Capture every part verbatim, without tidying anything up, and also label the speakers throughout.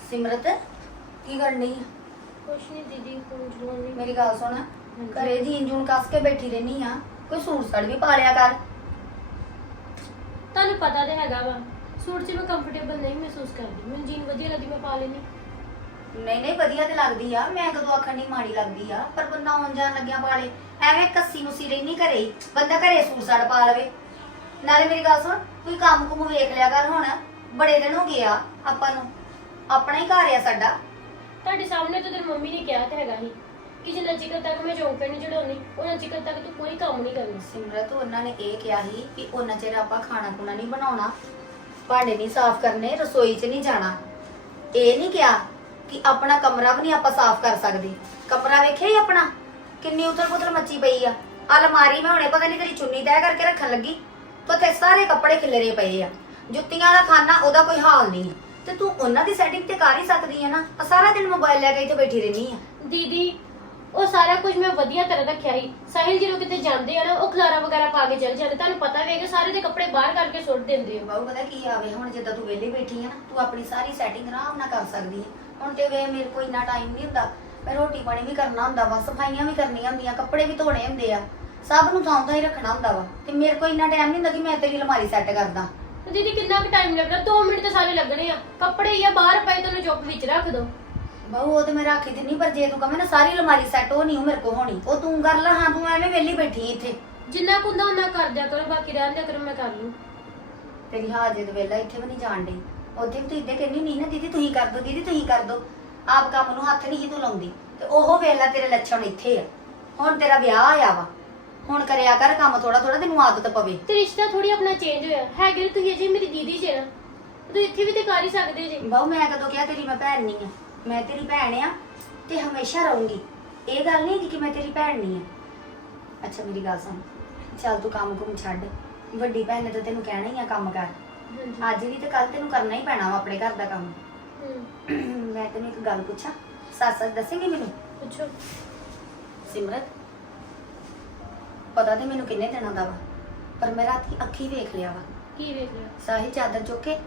Speaker 1: सिमरत की करनी है?
Speaker 2: कुछ नहीं दीदी, फोन चलानी।
Speaker 1: मेरी गल सुन, घरे जीन जून कस के बैठी रहनी आ, कोई सूट साड़ भी पा लिया कर।
Speaker 2: ਤੁਹਾਨੂੰ ਪਤਾ ਤੇ ਹੈਗਾ ਵਾ ਸੂਟ 'ਚ ਮੈਂ ਕੰਫਰਟੇਬਲ ਨਹੀਂ ਮਹਿਸੂਸ ਕਰਦੀ। ਮੈਨੂੰ ਜੀਨ ਵਧੀਆ ਲੱਗਦੀ, ਮੈਂ ਪਾ ਲੈਣੀ।
Speaker 1: नहीं नहीं वधिया ते लगदी आ, मैं कदों आखण नहीं माड़ी लगदी आ, पर बंदा आउण जाण लग्या पा ले। एवें कस्सी मुसी रहनी घरे ही, बंदा घरे सूट साड़ पा लवे। नाले मेरी गल सुन, कोई काम कुम वेख लिया कर। हुण बड़े दिन हो गए आ आपां नूं, अपना ही घर आ साडा।
Speaker 2: ਤੁਹਾਡੇ ਸਾਹਮਣੇ ਤਾਂ ਤੇਰੀ ਮੰਮੀ ਨੇ ਕਿਹਾ ਤੇ ਹੈਗਾ ਹੀ ਕਿ ਜਿੰਨਾ ਚਿਕਰ ਤੱਕ ਮੈਂ ਚੌਂਕੇ ਨਹੀਂ ਚੜਾਉਣੀ ਉਹਨਾਂ ਚਿਕਰ ਤੱਕ ਤੂੰ ਕੋਈ ਕੰਮ ਨਹੀਂ ਕਰਨਾ।
Speaker 1: सिमरत ਉਹਨਾਂ ਨੇ ਇਹ ਕਿਹਾ ਸੀ ਕਿ ਉਹਨਾਂ ਚਿਰ ਆਪਾਂ ਖਾਣਾ ਖੁਣਾ ਨਹੀਂ ਬਣਾਉਣਾ, ਭਾਂਡੇ ਨਹੀਂ ਸਾਫ਼ ਕਰਨੇ, ਰਸੋਈ 'ਚ ਨਹੀਂ ਜਾਣਾ। ਇਹ ਨਹੀਂ ਕਿਹਾ ਕਿ ਆਪਣਾ ਕਮਰਾ ਵੀ ਨਹੀਂ ਆਪਾਂ ਸਾਫ਼ ਕਰ ਸਕਦੇ। ਕਮਰਾ ਵੇਖਿਆ ਹੀ ਆਪਣਾ ਕਿੰਨੀ ਉਤਲ ਪੁਤਲ ਮੱਚੀ ਪਈ ਆ। ਅਲਮਾਰੀ ਮੈਂ ਹੁਣੇ ਪਤਾ ਨਹੀਂ ਤੇਰੀ ਚੁੰਨੀ ਤੈਅ ਕਰਕੇ ਰੱਖਣ ਲੱਗੀ ਤੇ ਉੱਥੇ ਸਾਰੇ ਕੱਪੜੇ ਖਿਲਰੇ ਪਏ ਆ। ਜੁੱਤੀਆਂ ਦਾ ਖਾਨਾ ਉਹਦਾ ਕੋਈ ਹਾਲ ਨਹੀਂ, ਤੇ ਤੂੰ ਉਹਨਾਂ ਦੀ ਸੈਟਿੰਗ ਤੇ ਕਰ ਹੀ ਸਕਦੀ ਆ ਨਾ। ਆ ਸਾਰਾ ਦਿਨ ਮੋਬਾਈਲ ਲੈ ਕੇ ਇੱਥੇ ਬੈਠੀ ਰਹਿਨੀ ਆ।
Speaker 2: ਦੀਦੀ ਉਹ ਸਾਰਾ ਕੁਝ ਮੈਂ ਵਧੀਆ ਤਰ੍ਹਾਂ ਰੱਖਿਆ ਸੀ। ਸਾਹਿਲ ਜਦੋਂ ਕਿਤੇ ਜਾਂਦੇ ਆ ਨਾ ਉਹ ਖਲਾਰਾ ਵਗੈਰਾ ਪਾ ਕੇ ਚਲ ਜਾਂਦੇ। ਤੁਹਾਨੂੰ ਪਤਾ ਵੇਗਾ ਸਾਰੇ ਦੇ ਕੱਪੜੇ ਬਾਹਰ ਕਰਕੇ ਸੁੱਟ ਦਿੰਦੇ ਆ।
Speaker 1: ਬਾਹੂ ਪਤਾ ਕੀ ਆਵੇ, ਹੁਣ ਜਿੱਦਾਂ ਤੂੰ ਵਿਹਲੀ ਬੈਠੀ ਆ ਨਾ, ਤੂੰ ਆਪਣੀ ਸਾਰੀ ਸੈਟਿੰਗ ਆਰਾਮ ਨਾਲ ਕਰ ਸਕਦੀ ਹੈ। ਹੁਣ ਤੇ ਵੇ ਮੇਰੇ ਕੋਲ ਇੰਨਾ ਟਾਈਮ ਨਹੀਂ ਹੁੰਦਾ, ਮੈਂ ਰੋਟੀ ਪਾਣੀ ਵੀ ਕਰਨਾ ਹੁੰਦਾ ਵਾ, ਸਫਾਈਆਂ ਵੀ ਕਰਨੀਆਂ ਹੁੰਦੀਆਂ, ਕੱਪੜੇ ਵੀ ਧੋਣੇ ਹੁੰਦੇ ਆ, ਸਭ ਨੂੰ ਥਾਂ ਥਾਂ ਹੀ ਰੱਖਣਾ ਹੁੰਦਾ ਵਾ। ਤੇ ਮੇਰੇ ਕੋਲ ਇੰਨਾ ਟਾਈਮ ਨਹੀਂ ਹੁੰਦਾ ਕਿ ਮੈਂ ਤੇਰੀ ਅਲਮਾਰੀ ਸੈੱਟ ਕਰਦਾ।
Speaker 2: ਤੇ ਦੀਦੀ ਕਿੰਨਾ ਕੁ ਟਾਈਮ ਲੱਗਣਾ? ਦੋ ਮਿੰਟ ਤਾਂ ਸਾਰੇ ਲੱਗਣੇ ਆ। ਕੱਪੜੇ ਹੀ ਆ ਬਾਹਰ ਪਏ, ਤੁਹਾਨੂੰ ਚੁੱਪ ਵਿੱਚ ਰੱਖ ਦੋ।
Speaker 1: ਬਾਹੂ ਉਹ ਤੇ ਮੈਂ ਰੱਖੀ ਦਿੰਨੀ, ਪਰ ਜੇ ਤੂੰ ਕਵੇਂ ਨਾ ਸਾਰੀ ਅਲਮਾਰੀ ਸੈੱਟ, ਉਹ ਨਹੀਂ ਮੇਰੇ ਕੋਲ ਹੋਣੀ। ਉਹ ਤੂੰ ਕਰ ਲੈ। ਹਾਂ ਤੂੰ ਐਵੇਂ ਵਿਹਲੀ ਬੈਠੀ ਇੱਥੇ।
Speaker 2: ਜਿੰਨਾ ਕੁ ਹੁੰਦਾ ਉਹਨਾਂ ਕਰ ਦਿਆ ਕਰੋ, ਬਾਕੀ ਰਹਿਣ ਦਿਆ ਕਰੋ, ਮੈਂ ਕਰ ਲੂ।
Speaker 1: ਤੇਰੀ ਹਾਜਤ ਵੇਲਾ ਇੱਥੇ ਵੀ ਨਹੀਂ ਜਾਣ ਡਈ। ਉੱਥੇ ਵੀ ਤੂੰ ਇੱਦਾਂ ਕਹਿੰਦੀ ਨਹੀਂ ਨਾ, ਦੀਦੀ ਤੁਸੀਂ ਕਰ ਦੋ, ਦੀਦੀ ਤੁਸੀਂ ਕਰ ਦੋ। ਆਪ ਕੰਮ ਨੂੰ ਹੱਥ ਨਹੀਂ ਤੂੰ ਲਾਉਂਦੀ, ਤੇ ਉਹ ਵੇਲਾ ਤੇਰੇ ਲੱਛਣ ਇੱਥੇ ਆ। ਹੁਣ ਤੇਰਾ ਵਿਆਹ ਆਇਆ ਵਾ, ਹੁਣ ਕਰਿਆ ਕਰ ਕੰਮ ਥੋੜਾ ਥੋੜਾ, ਤੈਨੂੰ ਆਦਤ ਪਵੇ।
Speaker 2: ਤੇ ਰਿਸ਼ਤਾ ਥੋੜੀ ਆਪਣਾ ਚੇਂਜ ਹੋਇਆ ਹੈਗੇ ਤੁਸੀਂ ਅਜੇ ਮੇਰੀ ਦੀਦੀ ਜੇ ਨਾ, ਤੁਸੀਂ ਇੱਥੇ ਵੀ ਤੇ ਕਰ ਹੀ ਸਕਦੇ ਜੇ।
Speaker 1: ਬਾਹੂ ਮੈਂ ਕਦੋਂ ਕਿਹਾ ਤੇਰੀ ਮੈਂ ਭੈਣ ਨਹੀਂ ਆ? ਮੈਂ ਤੇਰੀ ਭੈਣ ਆ ਤੇ ਹਮੇਸ਼ਾ ਰਹੂੰਗੀ। ਇਹ ਗੱਲ ਨਹੀਂ ਕਿ ਮੈਂ ਤੇਰੀ ਭੈਣ ਨਹੀਂ ਆ। ਅੱਛਾ ਮੇਰੀ ਗੱਲ ਸੁਣ, ਚੱਲ ਤੂੰ ਕੰਮ ਕੁਮ ਛੱਡ। ਵੱਡੀ ਭੈਣ ਨੇ ਤਾਂ ਤੈਨੂੰ ਕਹਿਣਾ ਹੀ ਆ ਕੰਮ ਕਰ। ਅੱਜ ਵੀ ਤੇ ਕੱਲ ਤੈਨੂੰ ਕਰਨਾ ਹੀ ਪੈਣਾ ਵਾ ਆਪਣੇ ਘਰ ਦਾ ਕੰਮ। ਮੈਂ ਤੈਨੂੰ ਇੱਕ ਗੱਲ ਪੁੱਛਾਂ, ਸੱਚ ਸੱਚ ਦੱਸੇਂਗੀ ਮੈਨੂੰ?
Speaker 2: ਪੁੱਛੋ।
Speaker 1: ਸਿਮਰਤ, ਪਤਾ ਤੇ ਮੈਨੂੰ ਕਿੰਨੇ ਦਿਨਾਂ ਦਾ ਵਾ, ਪਰ ਮੈਂ ਰਾਤੀ ਅੱਖੀ ਵੇਖ ਲਿਆ ਵਾ।
Speaker 2: ਕੀ ਵੇਖ ਲਿਆ?
Speaker 1: ਸਾਹਿਲ ਚਾਦਰ ਚੁੱਕ ਕੇ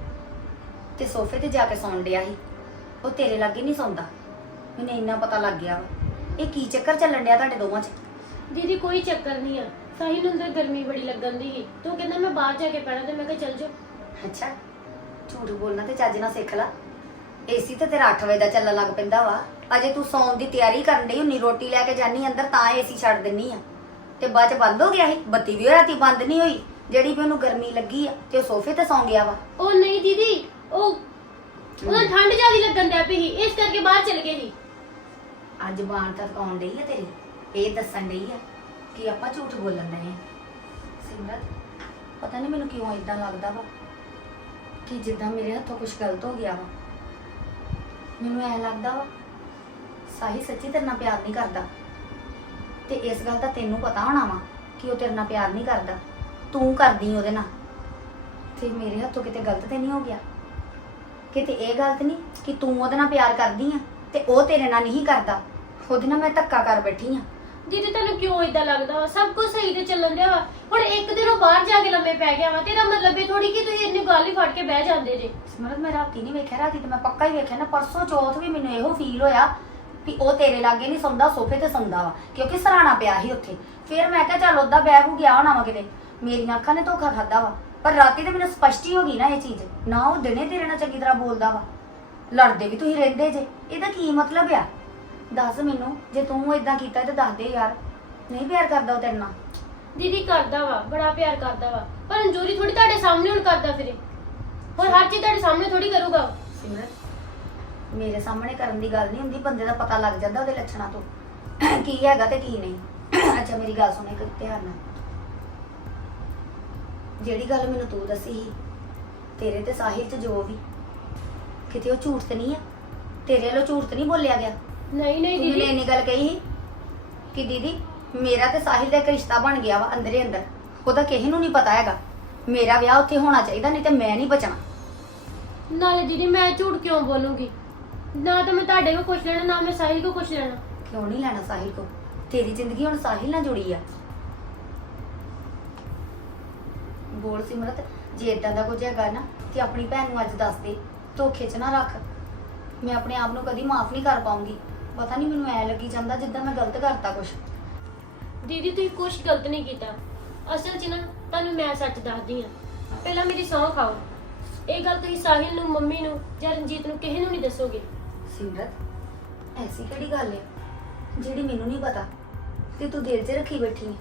Speaker 1: ਤੇ ਸੋਫੇ ਤੇ ਜਾ ਕੇ ਸੌਣ ਡਿਆ ਸੀ। ਉਹ ਤੇਰੇ ਲਾਗੇ ਨਹੀਂ ਸੌਂਦਾ। ਮੈਨੂੰ ਇੰਨਾ ਪਤਾ ਲੱਗ ਗਿਆ ਵਾ। ਇਹ ਕੀ ਚੱਕਰ ਚੱਲਣ ਡਿਆ ਤੁਹਾਡੇ ਦੋਵਾਂ 'ਚ?
Speaker 2: ਦੀਦੀ ਕੋਈ ਚੱਕਰ ਨਹੀਂ ਆ। ਸਾਹਿਲ ਨੂੰ ਅੰਦਰ ਗਰਮੀ ਬੜੀ ਲੱਗਣ ਦੀ ਸੀ, ਤੂੰ ਕਹਿੰਦਾ ਮੈਂ ਬਾਹਰ ਜਾ ਕੇ ਪੈਣਾ, ਤੇ ਮੈਂ ਕਿਹਾ ਚੱਲ ਜਾ।
Speaker 1: ਅੱਛਾ, ਝੂਠ ਬੋਲਣਾ ਤੇ ਚੱਜ ਨਾਲ ਸਿੱਖ ਲੈ। ਏਸੀ ਤੇ ਤੇਰਾ ਅੱਠ ਵਜੇ ਦਾ ਚੱਲਣ ਲੱਗ ਪੈਂਦਾ ਵਾ। ਅਜੇ ਤੂੰ ਸੌਣ ਦੀ ਤਿਆਰੀ ਕਰਨ ਡਈ ਹੁੰਨੀ, ਰੋਟੀ ਲੈ ਕੇ ਜਾਨੀ ਅੰਦਰ, ਤਾਂ ਏਸੀ ਛੱਡ ਦਿੰਨੀ ਆ। ਤੇ ਬਾਅਦ 'ਚ ਬੰਦ ਹੋ ਗਿਆ ਸੀ। ਬੱਤੀ ਵੀ ਰਾਤੀ ਬੰਦ ਨਹੀਂ ਹੋਈ, ਜਿਹੜੀ ਵੀ ਉਹਨੂੰ ਗਰਮੀ ਲੱਗੀ ਆ ਤੇ ਉਹ ਸੋਫੇ ਤੇ ਸੌਂ ਗਿਆ ਵਾ।
Speaker 2: ਉਹ ਨਹੀਂ ਦੀਦੀ, ਉਹ ਉਹਨਾਂ ਠੰਡ ਜ਼ਿਆਦੀ ਲੱਗਣ ਦਿਆ ਪਈ ਸੀ, ਇਸ ਕਰਕੇ ਬਾਹਰ ਚਲ ਗਏ ਸੀ।
Speaker 1: ਅੱਜ ਬਾਣ ਤੱਕ ਆਉਣ ਡਈ ਆ ਤੇਰੀ, ਇਹ ਦੱਸਣ ਡਈ ਆ ਕਿ ਆਪਾਂ ਝੂਠ ਬੋਲਣ ਡਏ ਆ। ਸਿਮਰਤ, ਪਤਾ ਨਹੀਂ ਮੈਨੂੰ ਕਿਉਂ ਇਦਾਂ ਲੱਗਦਾ ਵਾ ਕਿ ਜਿੱਦਾਂ ਮੇਰੇ ਹੱਥੋਂ ਕੁਝ ਗਲਤ ਹੋ ਗਿਆ ਵਾ। ਮੈਨੂੰ ਐ ਲੱਗਦਾ ਵਾ ਸਾਹਿਲ ਸੱਚੀ ਤੇਰੇ ਨਾਲ ਪਿਆਰ ਨਹੀਂ ਕਰਦਾ, ਤੇ ਇਸ ਗੱਲ ਦਾ ਤੈਨੂੰ ਪਤਾ ਹੋਣਾ ਵਾ ਕਿ ਉਹ ਤੇਰੇ ਨਾਲ ਪਿਆਰ ਨਹੀਂ ਕਰਦਾ, ਤੂੰ ਕਰਦੀ ਉਹਦੇ ਨਾਲ। ਤੇ ਮੇਰੇ ਹੱਥੋਂ ਕਿਤੇ ਗਲਤ ਤੇ ਨਹੀਂ ਹੋ ਗਿਆ? ਕਿਤੇ ਇਹ ਗਲਤ ਨਹੀਂ ਕਿ ਤੂੰ ਉਹਦੇ ਨਾਲ ਪਿਆਰ ਕਰਦੀ ਆ ਤੇ ਉਹ ਤੇਰੇ ਨਾਲ ਨਹੀਂ ਕਰਦਾ? ਉਹਦੇ ਨਾਲ ਮੈਂ ਧੱਕਾ ਕਰ ਬੈਠੀ ਆ।
Speaker 2: ਦੀਦੀ ਤੁਹਾਨੂੰ ਕਿਉਂ ਇਦਾਂ ਲੱਗਦਾ ਵਾ? ਸਭ ਕੁਝ ਸਹੀ ਤੇ ਚੱਲਣ ਦਿਆ ਵਾ। ਹੁਣ ਇੱਕ ਦਿਨ ਉਹ ਬਾਹਰ ਜਾ ਕੇ ਲੰਮੇ ਪੈ ਗਿਆ ਵਾ, ਤੇਰਾ ਮਤਲਬ ਇਹ ਥੋੜੀ ਕਿ ਤੁਸੀਂ ਇੰਨੀ ਗੱਲ ਹੀ ਫੜ ਕੇ ਬਹਿ ਜਾਂਦੇ ਜੇ।
Speaker 1: ਸਿਮਰਤ, ਮੈਂ ਰਾਤੀ ਨਹੀਂ ਵੇਖਿਆ, ਰਾਤੀ ਤੇ ਮੈਂ ਪੱਕਾ ਹੀ ਵੇਖਿਆ ਨਾ। ਪਰਸੋਂ ਚੌਥ ਵੀ ਮੈਨੂੰ ਇਹੋ ਫੀਲ ਹੋਇਆ ਕਿ ਉਹ ਤੇਰੇ ਲਾਗੇ ਨਹੀਂ ਸੌਂਦਾ, ਸੋਫੇ ਤੇ ਸੌਂਦਾ ਵਾ, ਕਿਉਂਕਿ ਸਰਾਣਾ ਪਿਆ ਸੀ ਉੱਥੇ। ਫਿਰ ਮੈਂ ਕਿਹਾ ਚੱਲ ਉਹਦਾ ਬੈਗ ਹੋ ਗਿਆ ਹੋਣਾ ਵਾ ਕਿਤੇ, ਮੇਰੀਆਂ ਅੱਖਾਂ ਨੇ ਧੋਖਾ ਖਾਦਾ ਵਾ। ਪਰ ਰਾਤੀ ਤੇ ਮੈਨੂੰ ਸਪਸ਼ਟੀ ਹੋ ਗਈ ਨਾ ਇਹ ਚੀਜ਼। ਨਾ ਉਹ ਦਿਨੇ ਤੇਰੇ ਨਾਲ ਚੰਗੀ ਤਰ੍ਹਾਂ ਬੋਲਦਾ ਵਾ, ਲੜਦੇ ਵੀ ਤੁਸੀਂ ਰਹਿੰਦੇ ਜੇ। ਇਹਦਾ ਕੀ ਮਤਲਬ ਆ? ਦੱਸ ਮੈਨੂੰ, ਜੇ ਤੂੰ ਏਦਾਂ ਕੀਤਾ ਤੇ ਦੱਸ ਦੇ ਯਾਰ। ਨਹੀਂ ਪਿਆਰ ਕਰਦਾ ਉਹ ਤੇਰੇ ਨਾਲ?
Speaker 2: ਦੀਦੀ ਕਰਦਾ ਵਾ, ਬੜਾ ਪਿਆਰ ਕਰਦਾ ਵਾ, ਪਰ ਅੰਜੂਰੀ ਥੋੜੀ ਤੁਹਾਡੇ ਸਾਹਮਣੇ ਹੁਣ ਕਰਦਾ ਫਿਰੇ। ਹੋਰ ਹਰ ਚੀਜ਼ ਤੁਹਾਡੇ ਸਾਹਮਣੇ ਥੋੜੀ ਕਰੂਗਾ।
Speaker 1: ਸਿਮਰਤ, ਮੇਰੇ ਸਾਹਮਣੇ ਕਰਨ ਦੀ ਗੱਲ ਨਹੀਂ ਹੁੰਦੀ, ਬੰਦੇ ਦਾ ਪਤਾ ਲੱਗ ਜਾਂਦਾ ਉਹਦੇ ਲੱਛਣਾਂ ਤੋਂ ਕੀ ਹੈਗਾ ਤੇ ਕੀ ਨਹੀਂ। ਅੱਛਾ ਮੇਰੀ ਗੱਲ ਸੁਣੇ ਇੱਕ ਧਿਆਨ ਨਾਲ। ਜਿਹੜੀ ਗੱਲ ਮੈਨੂੰ ਤੂੰ ਦੱਸੀ ਸੀ, ਤੇਰੇ ਤੇ ਸਾਹਿਲ 'ਚ ਜੋ ਵੀ, ਕਿਤੇ ਉਹ ਝੂਠ ਤੇ ਨਹੀਂ ਆ? ਤੇਰੇ ਵੱਲੋਂ ਝੂਠ ਤੇ ਨਹੀਂ ਬੋਲਿਆ ਗਿਆ?
Speaker 2: ਨਹੀਂ ਨਹੀਂ
Speaker 1: ਤੂੰ ਮੈਨੂੰ
Speaker 2: ਦੀਦੀ,
Speaker 1: ਇੰਨੀ ਗੱਲ ਕਹੀ ਸੀ ਕਿ ਦੀਦੀ ਮੇਰਾ ਤੇ ਸਾਹਿਲ ਦਾ ਇੱਕ ਰਿਸ਼ਤਾ ਬਣ ਗਿਆ ਵਾ ਅੰਦਰੇ ਅੰਦਰ, ਉਹਦਾ ਕਿਸੇ ਨੂੰ ਨਹੀਂ ਪਤਾ ਹੈਗਾ। ਮੇਰਾ ਵਿਆਹ ਉੱਥੇ ਹੋਣਾ ਚਾਹੀਦਾ, ਨਹੀਂ ਤੇ ਮੈਂ ਨਹੀਂ ਬਚਣਾ।
Speaker 2: ਨਾਲੇ ਦੀਦੀ ਮੈਂ ਝੂਠ ਕਿਉਂ ਬੋਲੂੰਗੀ? ਨਾ ਤਾਂ ਮੈਂ ਤੁਹਾਡੇ ਕੋਲ ਕੁਛ ਲੈਣਾ, ਨਾ ਮੈਂ ਸਾਹਿਲ ਕੋਲ ਕੁਛ ਲੈਣਾ।
Speaker 1: ਕਿਉਂ ਨਹੀਂ ਲੈਣਾ ਸਾਹਿਲ ਕੋ? ਤੇਰੀ ਜ਼ਿੰਦਗੀ ਹੁਣ ਸਾਹਿਲ ਨਾਲ ਜੁੜੀ ਆ। ਬੋਲ ਸਿਮਰਤ, ਜੇ ਇਦਾਂ ਦਾ ਕੁਝ ਹੈਗਾ ਨਾ ਤੇ ਆਪਣੀ ਭੈਣ ਨੂੰ ਅੱਜ ਦੱਸ ਦੇ, ਧੋਖੇ 'ਚ ਨਾ ਰੱਖ। ਮੈਂ ਆਪਣੇ ਆਪ ਨੂੰ ਕਦੀ ਮਾਫ ਨਹੀਂ ਕਰ ਪਾਉਂਗੀ। ਪਤਾ ਨਹੀਂ ਮੈਨੂੰ ਐ ਲੱਗੀ ਜਾਂਦਾ ਜਿੱਦਾਂ ਮੈਂ ਗਲਤ ਕਰਤਾ ਕੁਛ।
Speaker 2: ਦੀਦੀ ਤੁਸੀਂ ਕੁਝ ਗਲਤ ਨਹੀਂ ਕੀਤਾ। ਅਸਲ 'ਚ ਨਾ ਤੁਹਾਨੂੰ ਮੈਂ ਸੱਚ ਦੱਸਦੀ ਆ। ਪਹਿਲਾਂ ਮੇਰੀ ਸਹੁੰ ਖਾਓ। ਇਹ ਗੱਲ ਤੁਸੀਂ ਸਾਹਿਲ ਨੂੰ, ਮੰਮੀ ਨੂੰ ਜਾਂ ਰਣਜੀਤ ਨੂੰ ਕਿਸੇ ਨੂੰ ਨਹੀਂ ਦੱਸੋਗੇ।
Speaker 1: ਸਿਮਰਤ ਐਸੀ ਕਿਹੜੀ ਗੱਲ ਹੈ ਜਿਹੜੀ ਮੈਨੂੰ ਨਹੀਂ ਪਤਾ ਤੇ ਤੂੰ ਦਿਲ 'ਚ ਰੱਖੀ ਬੈਠੀ ਹੈ?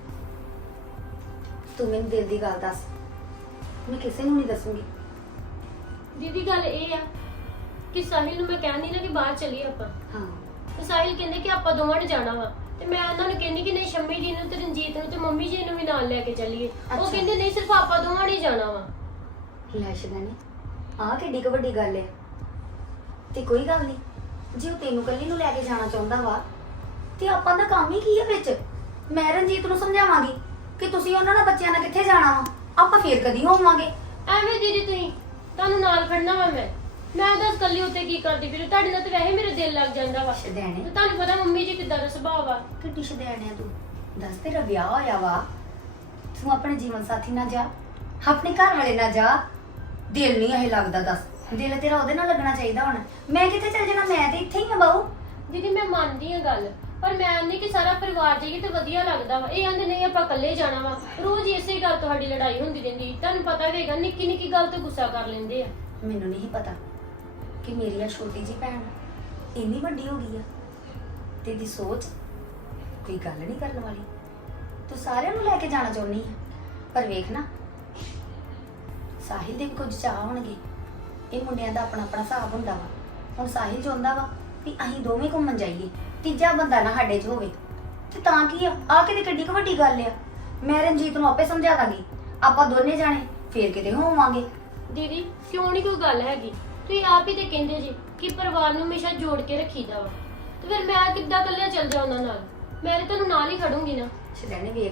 Speaker 1: ਤੂੰ ਮੈਨੂੰ ਦਿਲ ਦੀ ਗੱਲ ਦੱਸ, ਮੈਂ ਕਿਸੇ ਨੂੰ ਨਹੀਂ ਦੱਸੂਗੀ।
Speaker 2: ਦੀਦੀ ਗੱਲ ਇਹ ਆ ਕਿ ਸਾਹਿਲ ਨੂੰ ਮੈਂ ਕਹਿੰਦੀ ਨਾ ਕਿ ਬਾਹਰ ਚੱਲੀਏ ਆਪਾਂ,
Speaker 1: ਹਾਂ
Speaker 2: ਤੇ ਸਾਹਿਲ ਕਹਿੰਦੇ ਕਿ ਆਪਾਂ ਦੋਵਾਂ ਨੇ ਜਾਣਾ ਵਾ, ਤੇ ਮੈਂ ਉਹਨਾਂ ਨੂੰ ਕਹਿੰਦੀ ਕਿ ਨਹੀਂ ਸ਼ੰਮੀ ਜੀ ਨੂੰ ਤੇ ਰਣਜੀਤ ਨੂੰ ਤੇ ਮੰਮੀ ਜੀ ਨੂੰ ਵੀ ਨਾਲ ਲੈ ਕੇ ਚੱਲੀਏ। ਉਹ
Speaker 1: ਅੱਛਾ।
Speaker 2: ਕਹਿੰਦੇ ਨਹੀਂ ਸਿਰਫ ਆਪਾਂ ਦੋਵਾਂ ਨੇ ਹੀ ਜਾਣਾ ਵਾ।
Speaker 1: ਲੈ ਸ਼ਦਾਨੀ, ਆਹ ਕਿੱਡੀ ਕੁ ਵੱਡੀ ਗੱਲ ਹੈ। ਤੇ ਕੋਈ ਗੱਲ ਨਹੀਂ, ਜੇ ਉਹ ਤੈਨੂੰ ਕੱਲੀ ਨੂੰ ਲੈ ਕੇ ਜਾਣਾ ਚਾਹੁੰਦਾ ਵਾ ਤੇ ਆਪਾਂ ਦਾ ਕੰਮ ਹੀ ਕੀ ਹੈ ਵਿੱਚ? ਮੈਂ ਰਣਜੀਤ ਨੂੰ ਸਮਝਾਵਾਂਗੀ ਕਿ ਤੁਸੀਂ ਉਹਨਾਂ ਨਾਲ ਬੱਚਿਆਂ ਨਾਲ ਕਿੱਥੇ ਜਾਣਾ ਵਾ, ਆਪਾਂ ਫੇਰ ਕਦੀ ਹੋਵਾਂਗੇ।
Speaker 2: ਐਵੇਂ ਦੀਦੀ ਤੁਸੀਂ ਤੁਹਾਨੂੰ ਨਾਲ ਖੜਨਾ ਵਾ ਮੈਂ ਮੈਂ ਦੱਸ ਕੱਲੀ ਉੱਤੇ ਕੀ ਕਰਦੀ ਫਿਰ? ਤੁਹਾਡੇ ਨਾਲ ਤੇ ਵੈਸੇ ਮੇਰਾ ਦਿਲ ਲੱਗ ਜਾਂਦਾ ਵਾ।
Speaker 1: ਸ਼ਦੈਣੇ,
Speaker 2: ਤੇ ਤੁਹਾਨੂੰ ਪਤਾ ਮੰਮੀ ਜੀ ਕਿੱਦਾਂ ਦਾ ਸੁਭਾਅ ਵਾ।
Speaker 1: ਕਿੱਡੀ ਸ਼ਦੈਣੇ ਆ ਤੂੰ। ਦੱਸ, ਤੇਰਾ ਵਿਆਹ ਹੋਇਆ ਵਾ, ਤੂੰ ਆਪਣੇ ਜੀਵਨ ਸਾਥੀ ਨਾਲ ਜਾ, ਆਪਣੇ ਘਰ ਵਾਲੇ ਨਾਲ ਜਾ। ਦਿਲ ਨਹੀਂ ਇਹ ਲੱਗਦਾ। ਦੱਸ, ਦਿਲ ਤੇਰਾ ਉਹਦੇ ਨਾਲ ਲੱਗਣਾ ਚਾਹੀਦਾ ਹੁਣ। ਮੈਂ ਕਿੱਥੇ ਚੱਲ ਜਾਣਾ? ਮੈਂ ਤੇ ਇੱਥੇ ਹੀ ਆ ਬਾਊ।
Speaker 2: ਦੀਦੀ ਮੈਂ ਮੰਨਦੀ ਆ ਗੱਲ, ਪਰ ਮੈਂ ਆਂਦੀ ਕਿ ਸਾਰਾ ਪਰਿਵਾਰ ਜਾਈਏ ਤੇ ਵਧੀਆ ਲੱਗਦਾ ਵਾ। ਇਹ ਆਂਦੇ ਨਹੀਂ ਆਪਾਂ ਇਕੱਲੇ ਜਾਣਾ ਵਾ। ਰੋਜ਼ ਇਸੇ ਗੱਲ ਤੋਂ ਸਾਡੀ ਲੜਾਈ ਹੁੰਦੀ ਰਹਿੰਦੀ। ਤੁਹਾਨੂੰ ਪਤਾ ਹੋਵੇਗਾ ਨਿੱਕੀ ਨਿੱਕੀ ਗੱਲ ਤੇ ਗੁੱਸਾ ਕਰ ਲੈਂਦੇ ਆ।
Speaker 1: ਮੈਨੂੰ ਨਹੀਂ ਪਤਾ ਕਿ ਮੇਰੀ ਆ ਛੋਟੀ ਜੀ ਭੈਣ ਇੰਨੀ ਵੱਡੀ ਹੋ ਗਈ ਆ ਤੇ ਦੀ ਸੋਚ ਕੋਈ ਗੱਲ ਨਹੀਂ ਕਰਨ ਵਾਲੀ। ਤੂੰ ਸਾਰਿਆਂ ਨੂੰ ਲੈ ਕੇ ਜਾਣਾ ਚਾਹੁੰਦੀ ਆ, ਪਰ ਵੇਖ ਨਾ, ਸਾਹਿਲ ਦੇ ਵੀ ਕੁਝ ਚਾਹ ਹੋਣਗੇ। ਇਹ ਮੁੰਡਿਆਂ ਦਾ ਆਪਣਾ ਆਪਣਾ ਹਿਸਾਬ ਹੁੰਦਾ ਵਾ। ਹੁਣ ਸਾਹਿਲ ਚਾਹੁੰਦਾ ਵਾ ਵੀ ਅਸੀਂ ਦੋਵੇਂ ਘੁੰਮਣ ਜਾਈਏ, ਤੀਜਾ ਬੰਦਾ ਨਾ ਸਾਡੇ 'ਚ ਹੋਵੇ। ਤੇ ਤਾਂ ਕੀ ਆ, ਆ ਕਿਤੇ ਕਿੱਡੀ ਕੁ ਵੱਡੀ ਗੱਲ ਆ। ਮੈਂ ਰਣਜੀਤ ਨੂੰ ਆਪੇ ਸਮਝਾ ਦਾਂਗੀ, ਆਪਾਂ ਦੋਨੇ ਜਾਣੇ ਫੇਰ ਕਿਤੇ ਹੋਵਾਂਗੇ।
Speaker 2: ਦੀਦੀ ਕਿਉਂ ਨਹੀਂ ਕੋਈ ਗੱਲ ਹੈਗੀ? ਤੁਸੀਂ ਆਪ ਹੀ ਤੇ ਕਹਿੰਦੇ ਜੀ ਕਿ ਪਰਿਵਾਰ ਨੂੰ ਹਮੇਸ਼ਾ ਜੋੜ ਕੇ ਰੱਖੀਦਾ ਵਾ, ਤੇ ਫਿਰ ਮੈਂ ਕਿੱਦਾਂ ਇਕੱਲੇ ਚੱਲ ਜਾ ਉਹਨਾਂ ਨਾਲ? ਮੈਂ ਤੇ ਤੁਹਾਨੂੰ ਨਾਲ ਹੀ ਖੜੂੰਗੀ ਨਾ।
Speaker 1: ਸ਼ਦੈਣੇ ਵੇਖ,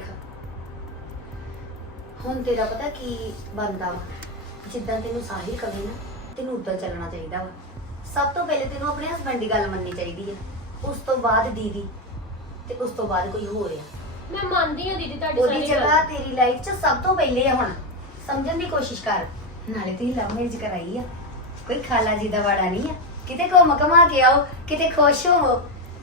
Speaker 1: ਹੁਣ ਤੇਰਾ ਪਤਾ ਕੀ ਬਣਦਾ ਵਾ? ਜਿੱਦਾਂ ਤੈਨੂੰ ਸਾਹਿਲ ਕਵੇ ਨਾ, ਤੈਨੂੰ ਉੱਦਾਂ ਚੱਲਣਾ ਚਾਹੀਦਾ ਵਾ। ਸਭ ਤੋਂ ਪਹਿਲੇ ਤੈਨੂੰ ਆਪਣੇ ਹਸਬੰਡ ਦੀ ਗੱਲ ਮੰਨਣੀ ਚਾਹੀਦੀ ਆ, ਉਸ ਤੋਂ ਬਾਅਦ ਦੀਦੀ, ਤੇ ਉਸ ਤੋਂ ਬਾਅਦ ਕੋਈ ਹੋਰ ਆ।
Speaker 2: ਮੈਂ ਮੰਨਦੀ ਆ ਦੀਦੀ ਤੁਹਾਡੀ
Speaker 1: ਉਹਦੀ
Speaker 2: ਸਾਰੀ
Speaker 1: ਜਗ੍ਹਾ
Speaker 2: ਗੱਲ।
Speaker 1: ਤੇਰੀ ਲਾਈਫ 'ਚ ਸਭ ਤੋਂ ਪਹਿਲੇ ਆ। ਹੁਣ ਸਮਝਣ ਦੀ ਕੋਸ਼ਿਸ਼ ਕਰ। ਨਾਲੇ ਤੁਸੀਂ ਲਵ ਮੈਰਿਜ ਕਰਾਈ ਆ, ਕੋਈ ਖਾਲਾ ਜੀ ਦਾ ਵਾੜਾ ਨਹੀਂ ਆ। ਕਿਤੇ ਘੁੰਮ ਘਮਾ ਕੇ ਆਓ, ਕਿਤੇ ਖੁਸ਼ ਹੋਵੋ।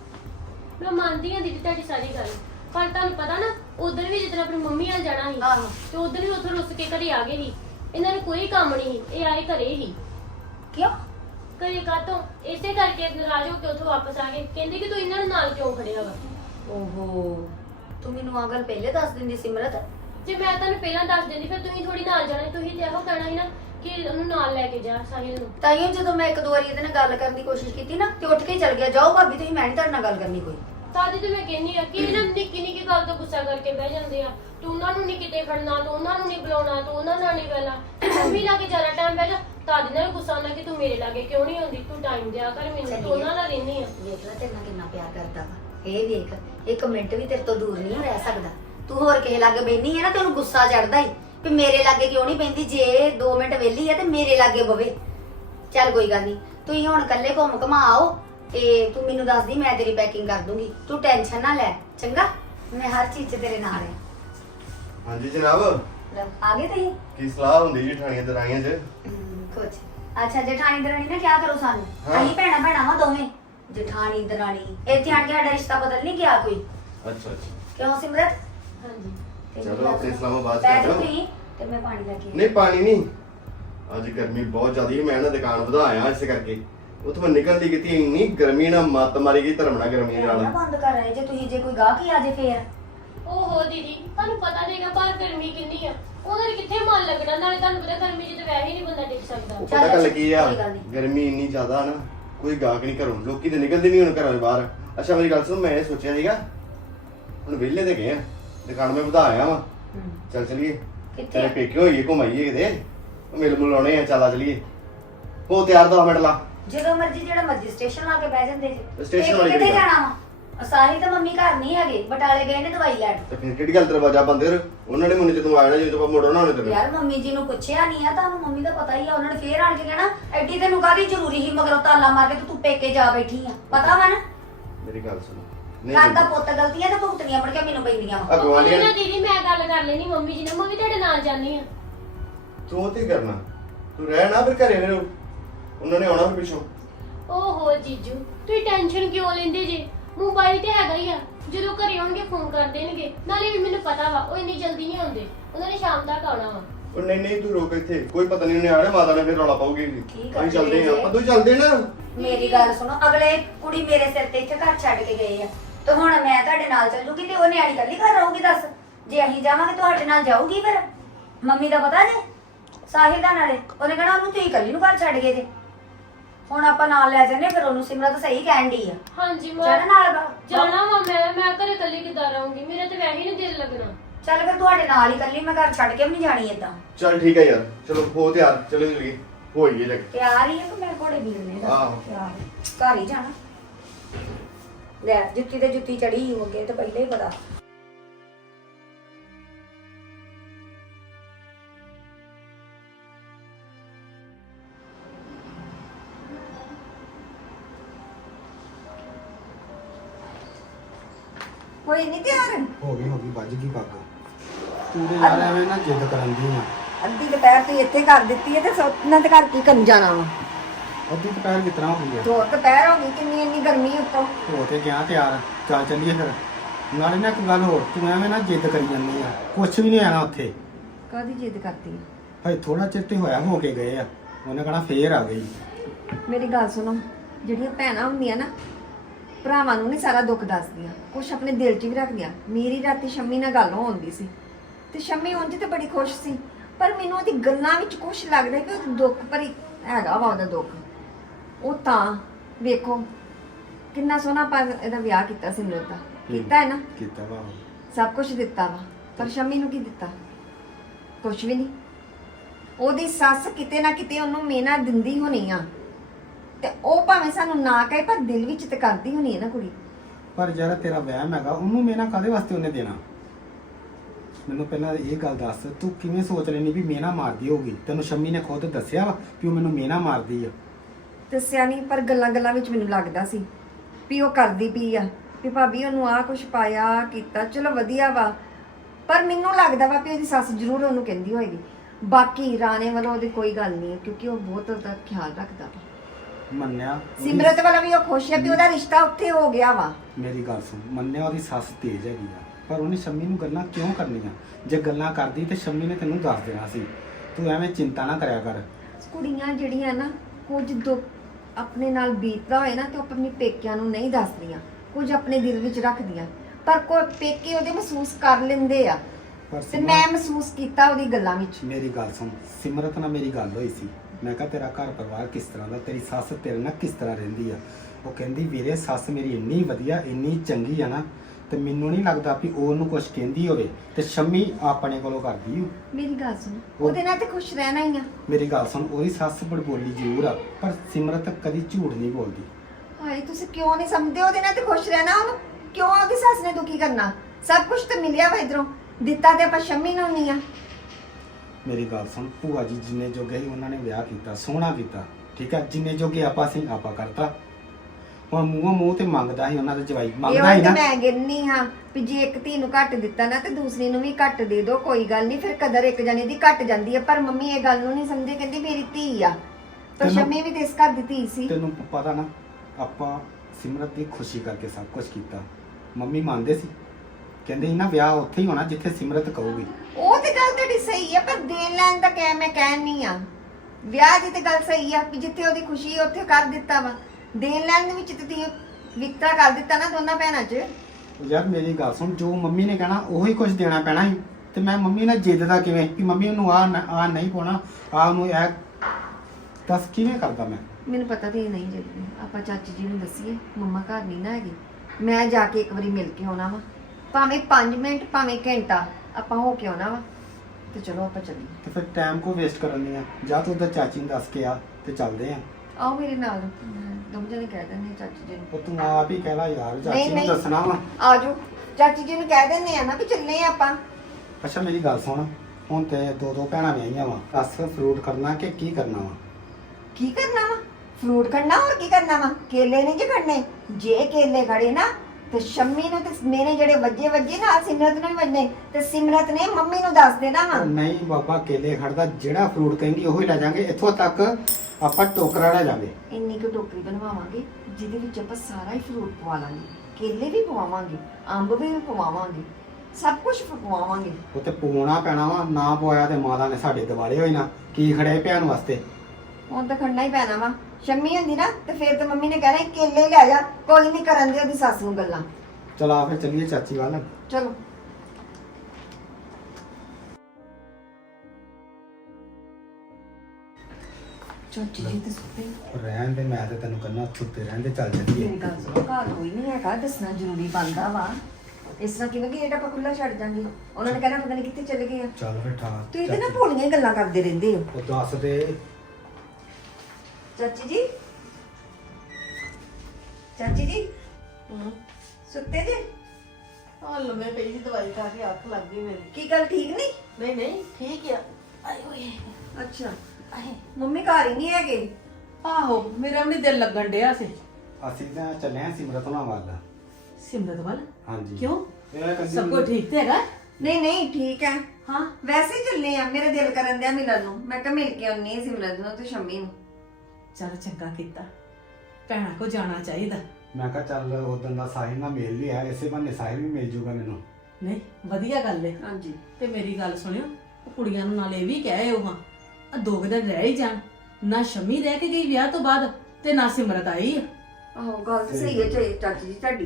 Speaker 2: ਮੈਂ ਮੰਨਦੀ ਆ ਦੀਦੀ ਤੁਹਾਡੀ ਸਾਰੀ ਗੱਲ, ਪਰ ਤੁਹਾਨੂੰ ਪਤਾ ਨਾ ਉਧਰ ਵੀ ਜਿੱਦਣ ਆਪਣੀ ਮੰਮੀ ਨਾਲ ਜਾਣਾ ਸੀ
Speaker 1: ਆਹੋ,
Speaker 2: ਤੇ ਉਧਰ ਵੀ ਉੱਥੋਂ ਰੁੱਸ ਕੇ ਘਰੇ ਆ ਗਏ ਸੀ। ਇਹਨਾਂ ਨੂੰ ਕੋਈ ਕੰਮ ਨਹੀਂ ਸੀ, ਇਹ ਆਏ ਘਰੇ ਹੀ।
Speaker 1: ਕਿਉਂ?
Speaker 2: ਘਰੇ ਕਾਤੋਂ ਇਸੇ ਕਰਕੇ ਨਾਰਾਜ਼ ਹੋ ਕੇ ਉੱਥੋਂ ਵਾਪਸ ਆ ਗਏ। ਕਹਿੰਦੇ ਕਿ ਤੂੰ ਇਹਨਾਂ ਨੂੰ ਨਾਲ ਕਿਉਂ ਖੜਿਆ ਵਾ?
Speaker 1: ਓਹੋ, ਤੂੰ ਮੈਨੂੰ ਆ ਗੱਲ ਪਹਿਲੇ ਦੱਸ ਦਿੰਦੀ ਸਿਮਰਤ।
Speaker 2: ਜੇ ਮੈਂ ਤੁਹਾਨੂੰ ਪਹਿਲਾਂ ਦੱਸ ਦਿੰਦੀ ਫਿਰ ਤੁਸੀਂ ਥੋੜੀ ਨਾਲ ਜਾਣਾ ਸੀ। ਤੁਸੀਂ ਤੇ ਇਹੋ ਕਹਿਣਾ ਸੀ ਨਾ ਕਿ ਉਹਨੂੰ ਨਾਲ ਲੈ ਕੇ ਜਾ ਸਾਹਿਲ ਨੂੰ।
Speaker 1: ਤਾਈਓ ਜਦੋਂ ਮੈਂ ਇੱਕ ਦੋ ਵਾਰੀ ਇਹਦੇ ਨਾਲ ਗੱਲ ਕਰਨ ਦੀ ਕੋਸ਼ਿਸ਼ ਕੀਤੀ ਨਾ, ਤੇ ਉੱਠ ਕੇ ਹੀ ਚਲ ਗਿਆ। ਜਾਓ ਭਾਬੀ, ਤੁਸੀਂ, ਮੈਂ ਨਹੀਂ ਤੁਹਾਡੇ ਨਾਲ ਗੱਲ ਕਰਨੀ ਕੋਈ।
Speaker 2: ਤਾਦੀ ਤੇ ਮੈਂ ਕਹਿੰਨੀ ਆ ਕਿ ਇਹਨਾਂ ਨਿੱਕੀ ਨਿੱਕੀ ਗੱਲ ਤੋਂ ਗੁੱਸਾ ਕਰਕੇ ਬਹਿ ਜਾਂਦੇ ਆ। ਤੂੰ ਉਹਨਾਂ ਨੂੰ ਨਹੀਂ ਕਿਤੇ ਖੜਨਾ, ਤੂੰ ਉਹਨਾਂ ਨੂੰ ਨਹੀਂ ਬੁਲਾਉਣਾ, ਤੂੰ ਉਹਨਾਂ ਨਾਲ ਨਹੀਂ ਬਹਿਣਾ। ਮੰਮੀ ਲਾ ਕੇ ਜ਼ਿਆਦਾ ਟਾਈਮ ਬਹਿ ਜਾ, ਤਾਦੀ ਨਾਲ ਗੁੱਸਾ ਆਉਂਦਾ ਕਿ ਤੂੰ ਮੇਰੇ ਲਾਗੇ ਕਿਉਂ ਨਹੀਂ ਆਉਂਦੀ, ਤੂੰ ਟਾਈਮ ਦਿਆ ਕਰ ਮੈਨੂੰ, ਤੂੰ ਉਹਨਾਂ ਨਾਲ ਰਹਿੰਦੀ ਆ।
Speaker 1: ਵੇਖ ਲੈ ਤੇਰੇ ਨਾਲ ਕਿੰਨਾ ਪਿਆਰ ਕਰਦਾ ਵਾ। ਇਹ ਵੇਖ, ਇੱਕ ਮਿੰਟ ਵੀ ਤੇਰੇ ਤੋਂ ਦੂਰ ਨਹੀਂ ਰਹਿ ਸਕਦਾ। ਤੂੰ ਹੋਰ ਕਿਸੇ ਲਾਗੇ ਬੈਣੀ ਹੈ ਨਾ, ਤੈਨੂੰ ਗੁੱਸਾ ਚੜਦਾ ਹੀ ਵੀ ਮੇਰੇ ਲਾਗੇ ਕਿਉਂ ਨਹੀਂ ਪੈਂਦੀ। ਜੇ ਦੋ ਮਿੰਟ ਵਿਹਲੀ ਆ ਤੇ ਮੇਰੇ ਲਾਗੇ ਬਵੇ। ਚੱਲ ਕੋਈ ਗੱਲ ਨਹੀਂ, ਤੁਸੀਂ ਹੁਣ ਇਕੱਲੇ ਘੁੰਮ ਘਮਾ ਆਓ ਤੇ ਤੂੰ ਮੈਨੂੰ ਦੱਸ ਦੀ, ਮੈਂ ਤੇਰੀ ਪੈਕਿੰਗ ਕਰ ਦੂੰਗੀ। ਤੂੰ ਟੈਨਸ਼ਨ ਨਾ ਲੈ, ਚੰਗਾ? ਮੈਂ ਹਰ ਚੀਜ਼ 'ਚ ਤੇਰੇ ਨਾਲ ਹਾਂ।
Speaker 3: ਹਾਂਜੀ ਜਨਾਬ,
Speaker 1: ਲੈ, ਆ ਗਏ ਤੁਸੀਂ?
Speaker 3: ਕੀ ਸਲਾਹ ਹੁੰਦੀ ਜੀ ਠਾਣੀਆਂ ਦਰਾਈਆਂ 'ਚ?
Speaker 1: ਹਮ, ਕੁਛ ਅੱਛਾ, ਜਠਾਣੀ ਦਰਾਣੀ ਨਾ ਕਿਆ ਕਰੋ ਸਾਨੂੰ?
Speaker 3: ਹਾਂ।
Speaker 1: ਅਸੀਂ ਭੈਣਾ ਭੈਣਾ ਵਾ ਦੋਵੇਂ, ਜਠਾਣੀ ਦਰਾਣੀ। ਇੱਥੇ ਆਣ ਕੇ ਸਾਡਾ ਰਿਸ਼ਤਾ ਬਦਲ ਨਹੀਂ ਗਿਆ ਕੋਈ।
Speaker 3: ਅੱਛਾ ਅੱਛਾ,
Speaker 1: ਕਿਉਂ ਸਿਮਰਤ?
Speaker 2: ਹਾਂਜੀ
Speaker 1: ਤੇ
Speaker 3: ਚਲੋ,
Speaker 1: ਮੈਨੂੰ
Speaker 3: ਆਪਣੀ
Speaker 1: ਦੱਸ।
Speaker 3: ਸਲਾਹਾਂ ਬਾਅਦ 'ਚ
Speaker 1: ਬਹਿ
Speaker 3: ਕਰ
Speaker 1: ਜਾਓ
Speaker 3: ਲਓ।
Speaker 1: ਤੁਸੀਂ, ਤੇ ਮੈਂ ਪਾਣੀ ਲੈ ਕੇ ਆਈ।
Speaker 3: ਨਹੀਂ ਪਾਣੀ ਨਹੀਂ, ਅੱਜ ਗਰਮੀ ਬਹੁਤ ਜ਼ਿਆਦੀ ਹੈ। ਮੈਂ ਨਾ ਦੁਕਾਨ ਵਧਾਇਆ ਇਸੇ ਕਰਕੇ। ਉੱਥੋਂ ਮੈਂ ਨਿਕਲਦੀ ਕਿਤੇ ਇੰਨੀ ਗਰਮੀ ਨਾਲ ਮੱਤ ਮਾਰੀ ਗਈ, ਧਰਮਣਾ ਗਰਮੀ
Speaker 1: ਨਾ
Speaker 3: ਨਾਲ।
Speaker 1: ਬੰਦ ਕਰ ਰਹੇ ਜੇ ਤੁਸੀਂ, ਜੇ ਕੋਈ ਗਾਹਕ ਹੀ ਆ ਜੇ ਫੇਰ।
Speaker 2: ਓਹੋ ਦੀਦੀ ਤੁਹਾਨੂੰ ਪਤਾ ਨਹੀਂਗਾ ਬਾਹਰ ਗਰਮੀ ਕਿੰਨੀ ਆ, ਉਹਨਾਂ ਨੇ ਕਿੱਥੇ ਮਨ ਲੱਗਣਾ। ਨਾਲੇ ਤੁਹਾਨੂੰ ਪਤਾ ਗਰਮੀ 'ਚ ਤੇ ਵੈਸੇ ਹੀ ਨਹੀਂ ਬੰਦਾ ਟਿਕ ਸਕਦਾ।
Speaker 3: ਉਹ ਪਤਾ ਗੱਲ ਕੀ ਆ,
Speaker 1: ਕੋਈ ਗੱਲ ਨਹੀਂ।
Speaker 3: ਗਰਮੀ ਇੰਨੀ ਜ਼ਿਆਦਾ ਨਾ, ਕੋਈ ਗਾਹਕ ਨਹੀਂ ਘਰੋਂ। ਲੋਕੀ ਤੇ ਨਿਕਲਦੇ ਨਹੀਂ ਹੁਣ ਘਰਾਂ ਦੇ ਬਾਹਰ। ਅੱਛਾ ਮੇਰੀ ਗੱਲ ਸੁਣ, ਮੈਂ ਇਹ ਸੋਚਿਆ ਸੀਗਾ ਹੁਣ ਵਿਹਲੇ ਤੇ ਗਏ ਆ, ਦੁਕਾਨ ਮੈਂ ਵਧਾਇਆ ਵਾ,
Speaker 1: ਹਮ,
Speaker 3: ਚੱਲ ਚਲੀਏ
Speaker 1: ਕਿੱਥੇ
Speaker 3: ਤੇਰੇ
Speaker 1: ਆ?
Speaker 3: ਪੇਕੇ ਹੋਈਏ, ਘੁਮਾਈਏ ਕਿਤੇ, ਮਿਲ ਮੁਲ ਆਉਣੇ ਆ, ਚੱਲਾ ਚਲੀਏ। ਹੋ ਤਿਆਰ ਦਸ ਮਿੰਟ ਲਾ।
Speaker 1: ਜਦੋਂ ਮਰਜੀ ਜਿਹੜਾ ਮਰਜੀ ਸਟੇਸ਼ਨ ਲਾ ਕੇ ਬਹਿ ਜਾਂਦੇ ਜੇ।
Speaker 3: ਸਟੇਸ਼ਨ
Speaker 1: ਤੇ
Speaker 3: ਵਾਲੀ
Speaker 1: ਕਿੱਥੇ
Speaker 3: ਕਿਹੜੀ ਗੱਲ?
Speaker 1: ਜਾਣਾ ਵਾ? ਸਾਹਿਲ ਤੇ ਮੰਮੀ ਘਰ ਨਹੀਂ ਹੈਗੇ, ਬਟਾਲੇ ਗਏ ਨੇ ਦਵਾਈ ਲੈਣ।
Speaker 3: ਤੇ ਫਿਰ ਕਿਹੜੀ ਗੱਲ ਦਰਵਾਜ਼ਾ ਬੰਦ ਕਰ? ਉਹਨਾਂ ਨੇ ਮੈਨੂੰ ਜਦੋਂ ਆਇਆ ਜਦੋਂ ਮੁੜਨਾ ਉਹਨੇ ਤੈਨੂੰ।
Speaker 1: ਯਾਰ ਮੰਮੀ ਜੀ ਨੂੰ ਪੁੱਛਿਆ ਨਹੀਂ ਆ, ਤੁਹਾਨੂੰ ਮੰਮੀ ਦਾ ਪਤਾ ਹੀ ਆ। ਉਹਨਾਂ ਨੇ ਫੇਰ ਆਣ ਕੇ ਕਹਿਣਾ ਐਡੀ ਤੈਨੂੰ ਕਾਹਦੀ ਜ਼ਰੂਰੀ ਸੀ, ਮਗਰੋਂ ਤਾਲਾ ਮਾਰ ਕੇ ਤੇ ਤੂੰ ਪੇਕੇ ਜਾ ਬੈਠੀ ਆ। ਪਤਾ ਵਾ ਨਾ,
Speaker 3: ਮੇਰੀ ਗੱਲ ਸੁਣ।
Speaker 1: ਘਰ ਦਾ ਪੁੱਤ ਗਲਤੀਆਂ ਤੇ ਭੁਗਤਣੀਆਂ ਪੜ ਕੇ ਮੈਨੂੰ ਪੈਂਦੀਆਂ ਵਾ।
Speaker 3: ਆ ਗਵਾਲੀਆਂ
Speaker 2: ਨਾ ਦੀਦੀ ਮੈਂ ਗੱਲ ਕਰ ਲੈਣੀ ਮੰਮੀ ਜੀ ਨਾਲ, ਮੰਮੀ ਤੁਹਾਡੇ ਨਾਲ ਜਾਣੀ ਆ।
Speaker 3: ਤੂੰ ਤੇ ਕਰਨਾ, ਤੂੰ ਰਹਿ ਨਾ ਫਿਰ ਘਰੇ ਰਹੋ, ਉਹਨਾਂ ਨੇ ਆਉਣਾ ਫਿਰ ਪਿੱਛੋਂ।
Speaker 2: ਓਹੋ ਜੀਜੂ ਤੁਸੀਂ ਟੈਨਸ਼ਨ ਕਿਉਂ ਲੈਂਦੇ ਜੇ? ਮੋਬਾਈਲ ਤੇ ਹੈਗਾ ਹੀ ਆ, ਜਦੋਂ ਘਰੇ ਆਉਣਗੇ ਫੋਨ ਕਰ ਦੇਣਗੇ। ਨਾਲੇ ਵੀ ਮੈਨੂੰ ਪਤਾ ਵਾ ਉਹ ਇੰਨੀ ਜਲਦੀ ਨਹੀਂ ਆਉਂਦੇ, ਉਹਨਾਂ ਨੇ ਸ਼ਾਮ ਤੱਕ ਆਉਣਾ ਵਾ।
Speaker 3: ਉਹ ਨਹੀਂ ਨਹੀਂ ਤੂੰ ਰੁਕ ਇੱਥੇ, ਕੋਈ ਪਤਾ ਨਹੀਂ ਉਹਨੇ ਆਣਾ, ਮਾਤਾ ਨੇ ਫਿਰ ਰੌਲਾ ਪਾਉਗੀ।
Speaker 1: ਕੀ
Speaker 3: ਅਸੀਂ
Speaker 1: ਕਰਦੇ
Speaker 3: ਚੱਲਦੇ ਆ,
Speaker 1: ਜੇ?
Speaker 3: ਆਪਾਂ ਦੋ ਚੱਲਦੇ ਨਾ।
Speaker 1: ਮੇਰੀ ਗੱਲ ਸੁਣੋ, ਅਗਲੇ ਕੁੜੀ ਮੇਰੇ ਸਿਰ ਤੇ ਇੱਥੇ ਘਰ ਛੱਡ ਕੇ ਗਏ ਆ ਤੇ ਹੁਣ ਮੈਂ ਤੁਹਾਡੇ ਨਾਲ ਚੱਲ ਜੂਗੀ ਤੇ ਉਹ ਨਿਆਣੀ ਕੱਲੀ ਘਰ ਰਹੂਗੀ? ਦੱਸ, ਜੇ ਅਸੀਂ ਜਾਵਾਂਗੇ ਤੁਹਾਡੇ ਨਾਲ ਜਾਊਗੀ ਫਿਰ? ਮੰਮੀ ਦਾ ਪਤਾ ਜੇ, ਸਾਹਿਲ ਦਾ, ਨਾਲੇ ਉਹਨੇ ਕਹਿਣਾ ਉਹਨੂੰ ਤੁਸੀਂ ਕੱਲੀ ਨੂੰ ਘਰ ਛੱਡ ਗਏ ਜੇ। ਹੁਣ ਆਪਾਂ ਨਾਲ ਲੈ ਜਾਂਦੇ ਫਿਰ ਉਹਨੂੰ। ਸਿਮਰਤ ਸਹੀ ਕਹਿਣ ਡਈ ਆ,
Speaker 2: ਹਾਂਜੀ
Speaker 1: ਜਾਣਾ
Speaker 2: ਮੈਂ
Speaker 1: ਨਾਲ ਵਾ।
Speaker 2: ਜਾਣਾ ਵਾ। ਮੈਂ ਮੈਂ ਘਰੇ ਇਕੱਲੀ ਕਿੱਦਾਂ ਰਹੂੰਗੀ? ਮੇਰੇ ਤੇ ਵੈਸੇ ਹੀ ਨਹੀਂ ਦਿਲ ਲੱਗਣਾ।
Speaker 1: ਚੱਲ ਫਿਰ ਤੁਹਾਡੇ ਨਾਲ ਹੀ ਕੱਲੀ, ਮੈਂ ਘਰ ਛੱਡ ਕੇ ਵੀ ਨਹੀਂ ਜਾਣੀ ਏਦਾਂ।
Speaker 3: ਚੱਲ ਠੀਕ ਹੈ ਯਾਰ, ਚਲੋ ਹੋ ਤਿਆਰ, ਚਲੋ ਜਲਦੀ ਹੋਈਏ ਜਾ ਕੇ।
Speaker 1: ਤਿਆਰ ਹੀ ਆ ਕਿ ਮੈਂ ਘੋੜੇ ਵੀਰਨੇ ਦਾ?
Speaker 3: ਆਹੋ।
Speaker 1: ਤਿਆਰ ਘਰ ਹੀ ਜਾਣਾ। ਲੈ ਜੁੱਤੀ ਤੇ ਜੁੱਤੀ ਚੜੀ ਹੋ ਗਏ ਤੇ ਪਹਿਲੇ ਹੀ ਪਤਾ। ਕੋਈ ਨਹੀਂ ਤਿਆਰ?
Speaker 4: ਹੋ ਗਈ ਹੋ ਗਈ ਵੱਜ ਗਈ ਪੱਗ। ਤੂੰ ਤੇ ਯਾਰ ਐਵੇਂ ਨਾ ਜਿੱਦ ਕਰਨ ਦੀ ਆ।
Speaker 5: ਅੱਧੀ ਦੁਪਹਿਰ ਤੂੰ ਇੱਥੇ ਕਰ ਦਿੱਤੀ ਹੈ ਤੇ ਸੋਨਾ ਤੇ ਘਰ ਕੀ ਕਰਨ ਜਾਣਾ ਵਾ?
Speaker 4: ਅੱਧੀ ਦੁਪਹਿਰ ਕਿਤਨਾ ਹੋ ਗਈ ਆ?
Speaker 5: ਦੋ ਦੁਪਹਿਰ ਹੋ ਗਈ, ਕਿੰਨੀ ਇੰਨੀ ਗਰਮੀ ਉੱਤੋਂ।
Speaker 4: ਹੋ ਤੇ ਗਿਆ ਤਿਆਰ, ਚੱਲ ਚੱਲੀਏ ਫਿਰ। ਨਾਲੇ ਨਾ ਇੱਕ ਗੱਲ ਹੋਰ, ਤੂੰ ਐਵੇਂ ਨਾ ਜਿੱਦ ਕਰੀ ਜਾਂਦੀ ਆ, ਕੁਛ ਵੀ ਨਹੀਂ ਆਣਾ ਉੱਥੇ।
Speaker 5: ਕਾਹਦੀ ਜਿੱਦ ਕਰਦੀ ਹੈ?
Speaker 4: ਹਜੇ ਥੋੜਾ ਚਿਰ ਤੇ ਹੋਇਆ ਹੋ ਕੇ ਗਏ ਆ, ਉਹਨੇ ਕਹਣਾ ਫੇਰ ਆ ਗਈ।
Speaker 5: ਮੇਰੀ ਗੱਲ ਸੁਣੋ, ਜਿਹੜੀਆਂ ਭੈਣਾਂ ਹੁੰਦੀਆਂ ਨਾ, ਭਰਾਵਾਂ ਨੂੰ ਨਹੀਂ ਸਾਰਾ ਦੁੱਖ ਦੱਸਦੀਆਂ, ਕੁਛ ਆਪਣੇ ਦਿਲ 'ਚ ਵੀ ਰੱਖਦੀਆਂ। ਮੇਰੀ ਰਾਤੀ ਸ਼ੰਮੀ ਨਾਲ ਗੱਲ ਹੋਉਂਦੀ ਸੀ ਤੇ ਸ਼ੰਮੀ ਉਂਝ ਤੇ ਬੜੀ ਖੁਸ਼ ਸੀ, ਪਰ ਮੈਨੂੰ ਉਹਦੀ ਗੱਲਾਂ ਵਿੱਚ ਕੁਛ ਲੱਗਦਾ ਕਿ ਉਹ ਦੁੱਖ ਭਰੀ ਹੈਗਾ ਵਾ ਉਹਦਾ ਦੁੱਖ। ਉਹ ਤਾਂ ਵੇਖੋ ਕਿੰਨਾ ਸੋਹਣਾ ਆਪਾਂ ਇਹਦਾ ਵਿਆਹ ਕੀਤਾ ਸਿਮਰਤ ਦਾ, ਕੀਤਾ ਹੈ ਨਾ?
Speaker 4: ਕੀਤਾ ਵਾ।
Speaker 5: ਸਭ ਕੁਝ ਦਿੱਤਾ ਵਾ, ਪਰ ਸ਼ੰਮੀ ਨੂੰ ਕੀ ਦਿੱਤਾ? ਕੁਛ ਵੀ ਨਹੀਂ। ਉਹਦੀ ਸੱਸ ਕਿਤੇ ਨਾ ਕਿਤੇ ਉਹਨੂੰ ਮੇਨਾ ਦਿੰਦੀ ਹੋਣੀ ਆ, ਤੇ ਉਹ ਭਾਵੇਂ ਸਾਨੂੰ ਨਾ ਕਹੇ ਪਰ ਦਿਲ ਵਿੱਚ ਤੇ ਕਰਦੀ ਹੋਣੀ ਹੈ ਨਾ ਕੁੜੀ।
Speaker 4: ਪਰ ਜਿਹੜਾ ਤੇਰਾ ਵਹਿਮ ਹੈਗਾ, ਉਹਨੂੰ ਮੇਨਾ ਕਾਦੇ ਵਾਸਤੇ ਉਹਨੇ ਦੇਣਾ? ਮੈਨੂੰ ਪਹਿਲਾਂ ਇਹ ਗੱਲ ਦੱਸ, ਤੂੰ ਕਿਵੇਂ ਸੋਚ ਲੈਣੀ ਵੀ ਮੇਨਾ ਮਾਰਦੀ ਹੋਊਗੀ? ਤੈਨੂੰ ਸ਼ੰਮੀ ਨੇ ਖੁਦ ਦੱਸਿਆ ਵਾ ਕਿ ਉਹ ਮੈਨੂੰ ਮੇਨਾ ਮਾਰਦੀ ਆ?
Speaker 5: ਦੱਸਿਆ ਨਹੀਂ, ਪਰ ਗੱਲਾਂ ਗੱਲਾਂ ਵਿੱਚ ਮੈਨੂੰ ਲੱਗਦਾ ਸੀ ਵੀ ਉਹ ਕਰਦੀ ਪਈ ਆ ਵੀ ਭਾਬੀ ਉਹਨੂੰ ਆਹ ਕੁਛ ਪਾਇਆ ਕੀਤਾ, ਚਲੋ ਵਧੀਆ ਵਾ। ਪਰ ਮੈਨੂੰ ਲੱਗਦਾ ਵਾ ਵੀ ਉਹਦੀ ਸੱਸ ਜ਼ਰੂਰ ਉਹਨੂੰ ਕਹਿੰਦੀ ਹੋਏਗੀ। ਬਾਕੀ ਰਾਣੇ ਵੱਲੋਂ ਉਹਦੀ ਕੋਈ ਗੱਲ ਨਹੀਂ ਹੈ, ਕਿਉਂਕਿ ਉਹ ਬਹੁਤ ਉਹਦਾ ਖਿਆਲ ਰੱਖਦਾ ਵਾ।
Speaker 4: ਮੰਨਿਆ ਉਹਦੀ-
Speaker 5: ਸਿਮਰਤ ਵਾਲਾ ਵੀ ਉਹ ਖੁਸ਼ ਹੈ ਵੀ ਉਹਦਾ ਰਿਸ਼ਤਾ ਉੱਥੇ ਹੋ ਗਿਆ ਵਾ।
Speaker 4: ਮੇਰੀ ਗੱਲ ਸੁਣ, ਮੰਨਿਆ ਉਹਦੀ ਸੱਸ ਤੇਜ਼ ਹੈਗੀ ਆ, ਪਰ ਉਹਨੇ ਸ਼ੰਮੀ ਨੂੰ ਗੱਲਾਂ ਕਿਉਂ ਕਰਨੀਆਂ? ਜੇ ਗੱਲਾਂ ਕਰਦੀ ਤੇ ਸ਼ੰਮੀ ਨੇ ਤੈਨੂੰ ਦੱਸ ਦੇਣਾ ਸੀ। ਤੂੰ ਐਵੇਂ ਚਿੰਤਾ ਨਾ ਕਰਿਆ ਕਰ।
Speaker 5: ਕੁੜੀਆਂ ਜਿਹੜੀਆਂ ਨਾ, ਕੁਝ ਦੁੱਖ ਆਪਣੇ ਨਾਲ ਬੀਤਦਾ ਹੋਏ ਨਾ ਤੇ ਉਹ ਆਪਣੀ ਪੇਕਿਆਂ ਨੂੰ ਨਹੀਂ ਦੱਸਦੀਆਂ, ਕੁਝ ਆਪਣੇ ਦਿਲ ਵਿੱਚ ਰੱਖਦੀਆਂ, ਪਰ ਕੋਈ ਪੇਕੇ ਉਹਦੇ ਮਹਿਸੂਸ ਕਰ ਲੈਂਦੇ ਆ।
Speaker 4: ਪਰ
Speaker 5: ਤੇ
Speaker 4: ਸਿਮਰਤ-
Speaker 5: ਮੈਂ ਮਹਿਸੂਸ ਕੀਤਾ ਉਹਦੀ ਗੱਲਾਂ ਵਿੱਚ।
Speaker 4: ਮੇਰੀ ਗੱਲ ਸੁਣ, ਸਿਮਰਤ ਨਾਲ ਮੇਰੀ ਗੱਲ ਹੋਈ ਸੀ। ਮੈਂ ਕਿਹਾ ਤੇਰਾ ਘਰ ਪਰਿਵਾਰ ਕਿਸ ਤਰ੍ਹਾਂ ਦਾ, ਤੇਰੀ ਸੱਸ ਤੇਰੇ ਨਾਲ ਕਿਸ ਤਰ੍ਹਾਂ ਰਹਿੰਦੀ ਆ? ਉਹ ਕਹਿੰਦੀ ਵੀਰੇ ਸੱਸ ਮੇਰੀ ਇੰਨੀ ਵਧੀਆ ਇੰਨੀ ਚੰਗੀ ਆ ਨਾ, ਤੇ ਮੈਨੂੰ ਨਹੀਂ ਲੱਗਦਾ ਵੀ ਉਹ ਉਹਨੂੰ ਕੁਝ ਕਹਿੰਦੀ ਹੋਵੇ ਤੇ ਸ਼ੰਮੀ ਆਪਣੇ ਕੋਲੋਂ ਕਰਦੀ ਹੋ।
Speaker 5: ਮੇਰੀ ਗੱਲ ਸੁਣ, ਉਹਦੇ ਨਾਲ ਤੇ ਖੁਸ਼ ਰਹਿਣਾ ਹੀ ਆ।
Speaker 4: ਮੇਰੀ ਗੱਲ ਸੁਣ, ਉਹਦੀ ਸੱਸ ਬੜਬੋਲੀ ਜ਼ਰੂਰ ਆ, ਪਰ ਸਿਮਰਤ ਕਦੀ ਝੂਠ ਨਹੀਂ ਬੋਲਦੀ।
Speaker 5: ਹਾਏ ਤੁਸੀਂ ਕਿਉਂ ਨਹੀਂ ਸਮਝਦੇ? ਉਹਦੇ ਨਾਲ ਤੇ ਖੁਸ਼ ਰਹਿਣਾ, ਉਹਨੂੰ ਕਿਉਂ ਉਹਦੀ ਸੱਸ ਨੇ ਦੁਖੀ ਕਰਨਾ? ਸਭ ਕੁਝ ਤੇ ਮਿਲਿਆ ਵਾ ਇਧਰੋਂ, ਦਿੱਤਾ ਤੇ ਆਪਾਂ ਸ਼ੰਮੀ ਨੂੰ ਨਹੀਂ ਆ।
Speaker 4: ਮੇਰੀ ਗੱਲ ਸੁਣ, ਭੂਆ ਜੀ ਜਿੰਨੇ ਜੋਗੇ ਸੀ ਉਹਨਾਂ ਨੇ ਵਿਆਹ ਕੀਤਾ, ਸੋਹਣਾ ਕੀਤਾ, ਠੀਕ ਹੈ? ਜਿੰਨੇ ਜੋਗੇ ਆਪਾਂ ਸੀ ਆਪਾਂ ਕਰਤਾ। ਹੁਣ ਮੂੰਹੋਂ ਮੂੰਹ ਤੇ ਮੰਗਦਾ ਸੀ ਉਹਨਾਂ ਦਾ ਜਵਾਈ,
Speaker 5: ਇਹ
Speaker 4: ਮੰਗਦਾ ਸੀ
Speaker 5: ਉਹ ਤੇ
Speaker 4: ਨਾ।
Speaker 5: ਮੈਂ ਗਿਣਨੀ ਹਾਂ ਵੀ ਜੇ ਇੱਕ ਧੀ ਨੂੰ ਘੱਟ ਦਿੱਤਾ ਨਾ ਤੇ ਦੂਸਰੀ ਨੂੰ ਵੀ ਘੱਟ ਦੇ ਦਿਓ, ਕੋਈ ਗੱਲ ਨਹੀਂ, ਫਿਰ ਕਦਰ ਇੱਕ ਜਣੇ ਦੀ ਘੱਟ ਜਾਂਦੀ ਹੈ। ਪਰ ਮੰਮੀ ਇਹ ਗੱਲ ਨੂੰ ਨਹੀਂ ਸਮਝਦੇ, ਕਹਿੰਦੀ ਮੇਰੀ ਧੀ ਆ। ਪਰ
Speaker 4: ਤੈਨੂੰ-
Speaker 5: ਸ਼ੰਮੀ ਵੀ ਤੇ ਇਸ ਘਰ ਦੀ ਧੀ ਸੀ।
Speaker 4: ਤੈਨੂੰ ਪਤਾ ਨਾ, ਆਪਾਂ ਸਿਮਰਤ ਦੀ ਖੁਸ਼ੀ ਕਰਕੇ ਸਭ ਕੁਝ ਕੀਤਾ। ਮੰਮੀ ਮੰਨਦੇ ਸੀ, ਕਹਿੰਦੇ ਸੀ ਨਾ ਵਿਆਹ ਉੱਥੇ ਹੀ ਹੋਣਾ ਜਿੱਥੇ ਸਿਮਰਤ ਕਹੂਗੀ।
Speaker 5: ਉਹ ਤੇ ਗੱਲ ਤੁਹਾਡੀ ਸਹੀ ਹੈ, ਪਰ ਦੇਣ ਲੈਣ ਦਾ ਕਹਿ ਮੈਂ ਕਹਿਣ ਨਹੀਂ ਆ। ਵਿਆਹ ਦੀ ਤੇ ਗੱਲ ਸਹੀ ਆ ਵੀ ਜਿੱਥੇ ਉਹਦੀ ਖੁਸ਼ੀ ਹੈ ਉੱਥੇ ਕਰ ਦਿੱਤਾ ਵਾ। ਦੇਣ ਲੈਣ ਦੇ ਵਿੱਚ ਤੇ ਤੀ ਵਿਕਤਾ ਕਰ ਦਿੱਤਾ ਨਾ ਦੋਨਾਂ ਭੈਣਾਂ 'ਚ।
Speaker 4: ਉਹ ਯਾਰ ਮੇਰੀ ਗੱਲ ਸੁਣ, ਜੋ ਮੰਮੀ ਨੇ ਕਹਿਣਾ ਉਹੀ ਕੁਝ ਦੇਣਾ ਪੈਣਾ ਸੀ। ਤੇ ਮੈਂ ਮੰਮੀ ਨਾਲ ਜਿੱਦ ਦਾ ਕਿਵੇਂ ਕਿ ਮੰਮੀ ਉਹਨੂੰ ਆ ਆ ਨਹੀਂ ਪਾਉਣਾ, ਆ ਉਹਨੂੰ ਇਹ ਦੱਸ ਕਿਵੇਂ ਕਰਦਾ ਮੈਂ?
Speaker 5: ਮੈਨੂੰ ਪਤਾ ਤੇ ਨਹੀਂ ਜਲਦੀ ਆਪਾਂ ਚਾਚੀ ਜੀ ਨੂੰ ਦੱਸੀਏ ਮੰਮਾ ਘਰ ਨਹੀਂ ਨਾ ਹੈਗੀ। ਮੈਂ ਜਾ ਕੇ ਇੱਕ ਵਾਰੀ ਮਿਲ ਕੇ ਆਉਣਾ ਵਾ, ਭਾਵੇਂ ਪੰਜ ਮਿੰਟ ਭਾਵੇਂ ਘੰਟਾ ਆਪਾਂ ਹੋ ਕੇ ਆਉਣਾ ਵਾ। ਤੇ ਚਲੋ ਆਪਾਂ ਚੱਲੀਏ।
Speaker 4: ਤੇ ਫਿਰ ਟਾਈਮ ਕੋ ਵੇਸਟ ਕਰਨ ਦੀ ਆ? ਜਾਂ ਤੂੰ ਉਧਰ ਚਾਚੀ ਨੂੰ ਦੱਸ ਕੇ ਆ ਤੇ ਚੱਲਦੇ ਆ।
Speaker 5: ਆਓ ਮੇਰੇ ਨਾਲ, ਦੋਵੇਂ ਜਣੇ ਕਹਿ ਦਿੰਦੇ ਆ ਚਾਚੀ ਜੀ ਨੂੰ।
Speaker 4: ਉਹ ਤੂੰ ਆਪ ਹੀ ਕਹਿ ਲਾ ਯਾਰ, ਚਾਚੀ
Speaker 5: ਨਹੀਂ,
Speaker 4: ਨੂੰ
Speaker 5: ਨਹੀਂ।
Speaker 4: ਦੱਸਣਾ ਵਾ।
Speaker 5: ਆਜੋ ਚਾਚੀ ਜੀ ਨੂੰ ਕਹਿ ਦਿੰਦੇ ਆ ਨਾ ਵੀ ਚੱਲੇ ਆ ਆਪਾਂ।
Speaker 4: ਅੱਛਾ ਮੇਰੀ ਗੱਲ ਸੁਣ, ਹੁਣ ਤੇ ਦੋ ਦੋ ਭੈਣਾਂ ਵਿਆਹੀਆਂ ਵਾ, ਦੱਸ ਫਰੂਟ ਕਰਨਾ ਕਿ ਕੀ ਕਰਨਾ ਵਾ?
Speaker 5: ਕੀ ਕਰਨਾ ਵਾ? ਫਰੂਟ ਖੜਨਾ, ਹੋਰ ਕੀ ਕਰਨਾ ਵਾ? ਕੇਲੇ ਨਹੀਂ ਜੇ ਖੜਨੇ। ਜੇ ਕੇਲੇ ਖੜੇ ਨਾ ਤੇ ਸ਼ੰਮੀ ਨੂੰ ਤੇ ਮੇਰੇ ਜਿਹੜੇ ਵੱਜੇ ਵੱਜੇ ਨਾ ਸਿਮਰਤ ਨੂੰ ਵੀ ਵੱਜਣੇ ਤੇ ਸਿਮਰਤ ਨੇ ਮੰਮੀ ਨੂੰ ਦੱਸ ਦੇਣਾ ਵਾ।
Speaker 4: ਉਹ ਨਹੀਂ ਬਾਬਾ ਕੇਲੇ ਖੜਦਾ, ਜਿਹੜਾ ਫਰੂਟ ਕਹਿੰਦੀ ਉਹੀ ਲੈ ਜਾਾਂਗੇ। ਇੱਥੋਂ ਤੱਕ ਆਪਾਂ ਟੋਕਰਾ ਲੈ ਜਾਾਂਗੇ।
Speaker 5: ਇੰਨੀ ਕੁ ਟੋਕਰੀ ਬਣਵਾਵਾਂਗੇ ਜਿਹਦੇ ਵਿੱਚ ਆਪਾਂ ਸਾਰਾ ਹੀ ਫਰੂਟ ਪਵਾ ਲਾਂਗੇ, ਕੇਲੇ ਵੀ ਪਵਾਵਾਂਗੇ, ਅੰਬ ਵੀ ਪਵਾਵਾਂਗੇ, ਸਭ ਕੁਝ ਪਵਾਵਾਂਗੇ।
Speaker 4: ਉਹ ਤੇ ਪਵਾਉਣਾ ਪੈਣਾ ਵਾ, ਨਾ ਪਵਾਇਆ ਤੇ ਮਾਤਾ ਨੇ ਸਾਡੇ ਦਿਵਾਲੇ ਹੋਈ ਨਾ ਕੀ ਖੜੇ ਭੈਣ ਵਾਸਤੇ।
Speaker 5: ਹੁਣ ਤਾਂ ਖੜਨਾ ਹੀ ਪੈਣਾ ਵਾ। ਸ਼ੰਮੀ ਹੁੰਦੀ ਨਾ ਤੇ ਫਿਰ ਤੇ ਮੰਮੀ ਨੇ ਕਹਿਣਾ ਕੇਲੇ ਲੈ ਜਾ, ਕੋਈ ਨਹੀਂ ਕਰਨ ਦੇ ਉਹਦੀ ਸੱਸ ਨੂੰ ਗੱਲਾਂ।
Speaker 4: ਚਲ ਆ ਫਿਰ ਚੱਲੀਏ ਚਾਚੀ ਵੱਲ।
Speaker 5: ਚਲੋ ਚਾਚੀ ਜੀ ਤੇ ਸੁੱਤੇ
Speaker 4: ਰਹਿਣ ਦੇ, ਮੈਂ ਤੇ ਤੈਨੂੰ ਕਹਿੰਦਾ ਸੁੱਤੇ ਰਹਿਣ ਦੇ, ਚੱਲ ਚੱਲੀਏ।
Speaker 5: ਮੇਰੀ ਗੱਲ ਸੁਣੋ, ਘਰ ਕੋਈ ਨਹੀਂ ਹੈਗਾ, ਦੱਸਣਾ ਜ਼ਰੂਰੀ ਬਣਦਾ ਵਾ। ਇਸ ਤਰ੍ਹਾਂ ਕਿਵੇਂ ਕਿ ਇਹਦਾ ਆਪਾਂ ਖੁੱਲਾ ਛੱਡ ਜਾਂਗੇ, ਉਹਨਾਂ ਨੇ ਕਹਿਣਾ ਪਤਾ ਨਹੀਂ ਕਿੱਥੇ ਚਲੇ ਗਏ ਆ।
Speaker 4: ਚੱਲ ਫਿਰ ਠਾਕ।
Speaker 5: ਤੁਸੀਂ ਤੇ ਨਾ ਭੋਲੀਆਂ ਹੀ ਗੱਲਾਂ ਕਰਦੇ ਰਹਿੰਦੇ ਹੋ।
Speaker 4: ਉਹ ਦੱਸ ਦੇ
Speaker 5: ਚਾਚੀ ਜੀ, ਚਾਚੀ ਜੀ ਸੁੱਤੇ ਜੇ?
Speaker 6: ਹਾਂ ਲੰਮੇ ਪਈ ਸੀ, ਦਵਾਈ ਖਾ ਕੇ ਅੱਖ ਲੱਗ ਗਈ ਮੇਰੀ।
Speaker 5: ਕੀ ਗੱਲ ਠੀਕ ਨਹੀਂ?
Speaker 6: ਨਹੀਂ ਨਹੀਂ ਠੀਕ ਆ। ਆਏ ਹੋਏ
Speaker 5: ਅੱਛਾ,
Speaker 6: ਆਏ
Speaker 5: ਮੰਮੀ ਘਰ ਹੀ ਨਹੀਂ ਹੈਗੇ।
Speaker 6: ਆਹੋ ਮੇਰਾ ਵੀ ਨੀ ਦਿਲ ਲੱਗਣ ਡਿਆ ਸੀ।
Speaker 4: ਅਸੀਂ ਤਾਂ ਚੱਲੇ ਆਂ ਸਿਮਰਤ ਨਾਲ ਵੱਲ।
Speaker 6: ਸਿਮਰਤ ਵੱਲ
Speaker 4: ਹਾਂਜੀ
Speaker 6: ਕਿਉਂ?
Speaker 4: ਇਹ ਕਹਿੰਦੀ
Speaker 6: ਸਭ ਕੁਝ ਠੀਕ ਤੇ ਹੈਗਾ?
Speaker 5: ਨਹੀਂ ਨਹੀਂ ਠੀਕ ਹੈ,
Speaker 6: ਹਾਂ
Speaker 5: ਵੈਸੇ ਹੀ ਚੱਲੇ ਆ, ਮੇਰਾ ਦਿਲ ਕਰਨ ਦਿਆ ਮਿਲਣ ਨੂੰ। ਮੈਂ ਕਿਹਾ ਮਿਲ ਕੇ ਆਉਣੀ ਆ ਸਿਮਰਤ ਨੂੰ ਤੇ ਸ਼ੰਮੀ ਨੂੰ।
Speaker 6: ਚਲ ਚੰਗਾ ਕੀਤਾ, ਭੈਣਾਂ ਕੋ ਜਾਣਾ ਚਾਹੀਦਾ।
Speaker 4: ਮੈਂ ਕਿਹਾ ਚੱਲ ਉਦੋਂ ਦਾ ਸਾਹਿਲ ਨਾਲ ਮੇਲ ਵੀ ਹੈ, ਇਸੇ ਬਹਾਨੇ ਸਾਹਿਲ ਵੀ ਮਿਲ ਜੂਗਾ ਮੈਨੂੰ।
Speaker 6: ਨਹੀਂ ਵਧੀਆ ਗੱਲ ਹੈ।
Speaker 5: ਹਾਂਜੀ
Speaker 6: ਤੇ ਮੇਰੀ ਗੱਲ ਸੁਣਿਓ, ਉਹ ਕੁੜੀਆਂ ਨੂੰ ਨਾਲ ਇਹ ਵੀ ਕਹਿ ਉਹ ਹਾਂ ਆ ਦੋ ਕੁ ਦਿਨ ਰਹਿ ਹੀ ਜਾਣ। ਨਾ ਸ਼ਮੀ ਰਹਿ ਕੇ ਗਈ ਵਿਆਹ ਤੋਂ ਬਾਅਦ ਤੇ ਨਾ ਸਿਮਰਤ ਆਈ ਆ।
Speaker 5: ਆਹੋ ਗੱਲ ਤਾਂ ਸਹੀ ਹੈ ਚਾਚੀ ਚਾਚੀ ਜੀ ਤੁਹਾਡੀ।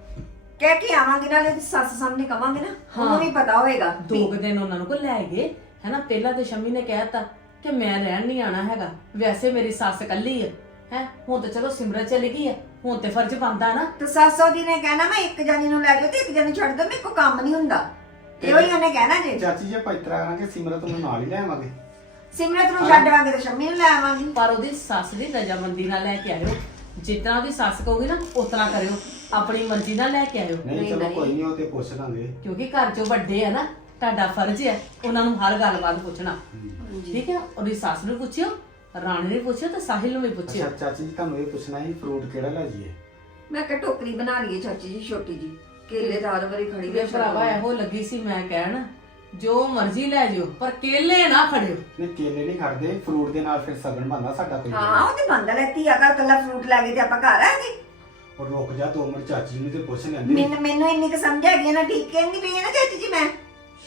Speaker 5: ਕਹਿ ਕੇ ਆਵਾਂਗੇ, ਨਾਲੇ ਉਹਦੀ ਸੱਸ ਸਾਹਮਣੇ ਕਵਾਂਗੇ ਨਾ, ਉਹਨੂੰ ਵੀ ਪਤਾ ਹੋਏਗਾ।
Speaker 6: ਦੋ ਕੁ ਦਿਨ ਉਹਨਾਂ ਨੂੰ ਕੋ ਲੈ ਗਏ ਹੈਨਾ। ਪਹਿਲਾਂ ਤੇ ਸ਼ਮੀ ਨੇ ਕਹਿਤਾ ਕਿ ਮੈਂ ਰਹਿਣ ਨਹੀਂ ਆਣਾ ਹੈਗਾ, ਵੈਸੇ ਮੇਰੀ ਸੱਸ ਇਕੱਲੀ ਹੈ ਹੈ ਹੁਣ ਤੇ ਚਲੋ ਸਿਮਰਤ ਚਲੀ ਗਈ ਹੈ, ਹੁਣ ਤੇ ਫਰਜ਼ ਬਣਦਾ ਨਾ।
Speaker 5: ਤੇ ਸੱਸ ਉਹਦੀ ਨੇ ਕਹਿਣਾ ਮੈਂ ਇੱਕ ਜਾਨੀ ਨੂੰ ਲੈ ਜਾਓ ਤੇ ਇੱਕ ਜਾਨੀ ਛੱਡ ਦੋ, ਮੇਰੇ ਕੋ ਕੰਮ ਨਹੀਂ ਹੁੰਦਾ। ਇਹੋ ਹੀ ਉਹਨੇ ਕਹਿਣਾ ਜੇ।
Speaker 4: ਚਾਚੀ ਜੇ ਪੈਤਰਾ ਕਰਾਂਗੇ ਸਿਮਰਤ ਨੂੰ ਨਾਲ ਹੀ ਲੈ ਆਵਾਂਗੇ।
Speaker 5: ਸਿਮਰਤ ਨੂੰ ਛੱਡਵਾਂਗੇ ਤੇ ਸ਼ੰਮੀ ਨੂੰ ਲੈ ਆਵਾਂਗੇ।
Speaker 6: ਪਰ ਉਹਦੀ ਸੱਸ ਦੀ ਰਜਾਮੰਦੀ ਨਾਲ ਲੈ ਕੇ ਆਇਓ। ਜਿੱਦਾਂ ਉਹਦੀ ਸੱਸ ਕਹੂਗੀ ਨਾ ਉਤਨਾ ਕਰਿਓ, ਆਪਣੀ ਮਰਜ਼ੀ ਨਾਲ ਲੈ ਕੇ ਆਇਓ।
Speaker 4: ਨਹੀਂ
Speaker 5: ਨਹੀਂ,
Speaker 4: ਚਲੋ
Speaker 5: ਨਹੀਂ।
Speaker 4: ਕੋਈ ਨਹੀਂ, ਉਹ ਤੇ ਪੁੱਛ ਲਾਂਗੇ।
Speaker 6: ਕਿਉਂਕਿ ਘਰ ਚੋਂ ਵੱਡੇ ਆ ਨਾ, ਤੁਹਾਡਾ ਫਰਜ਼ ਹੈ ਉਹਨਾਂ ਨੂੰ ਹਰ ਗੱਲਬਾਤ ਪੁੱਛਣਾ। ਠੀਕ ਹੈ, ਉਹਦੀ ਸੱਸ ਨੂੰ ਪੁੱਛਿਓ, ਰਾਣੀ ਨੂੰ ਪੁੱਛਿਓ ਤੇ ਸਾਹਿਲ ਨੂੰ ਵੀ ਪੁੱਛਿਓ।
Speaker 4: ਅੱਛਾ ਚਾਚੀ ਜੀ ਤੁਹਾਨੂੰ ਇਹ ਪੁੱਛਣਾ ਸੀ ਫਰੂਟ ਕਿਹੜਾ ਲੈ ਜਾਈਏ?
Speaker 5: ਮੈਂ ਕਿਹਾ ਟੋਕਰੀ ਬਣਾ ਲਈਏ ਚਾਚੀ ਜੀ ਛੋਟੀ ਜੀ, ਕੇਲੇ ਦਾ ਹਰ ਵਾਰੀ ਖੜੀ
Speaker 6: ਮੇਰੇ ਭਰਾਵਾ ਇਹੋ ਲੱਗੀ ਸੀ ਮੈਂ ਕਹਿਣ, ਜੋ ਮਰਜ਼ੀ ਲੈ ਜਿਓ ਪਰ ਕੇਲੇ ਨਾ ਖੜਿਓ।
Speaker 4: ਨਹੀਂ ਕੇਲੇ ਨਹੀਂ ਖੜਦੇ, ਫਰੂਟ ਦੇ ਨਾਲ ਫਿਰ ਸਗਨ ਬਣਦਾ ਸਾਡਾ ਕੋਈ।
Speaker 5: ਹਾਂ ਉਹ ਤੇ ਬੰਦ ਲੈਤੀ ਆ, ਅਗਰ ਕੱਲਾ ਫਰੂਟ ਲੈ ਗਏ ਤੇ ਆਪਾਂ ਘਰ ਆ ਗਏ।
Speaker 4: ਉਹ ਰੁਕ ਜਾ ਦੋ ਮਿੰਟ, ਚਾਚੀ ਨੂੰ ਤੇ ਪੁੱਛ ਲੈਂਦੇ।
Speaker 5: ਮੈਨੂੰ ਮੈਨੂੰ ਇੰਨੀ ਕੁ ਸਮਝ ਹੈਗੀ ਆ ਨਾ, ਠੀਕ ਕਹਿੰਦੀ ਪਈ ਆ ਨਾ ਚਾਚੀ ਜੀ ਮੈਂ।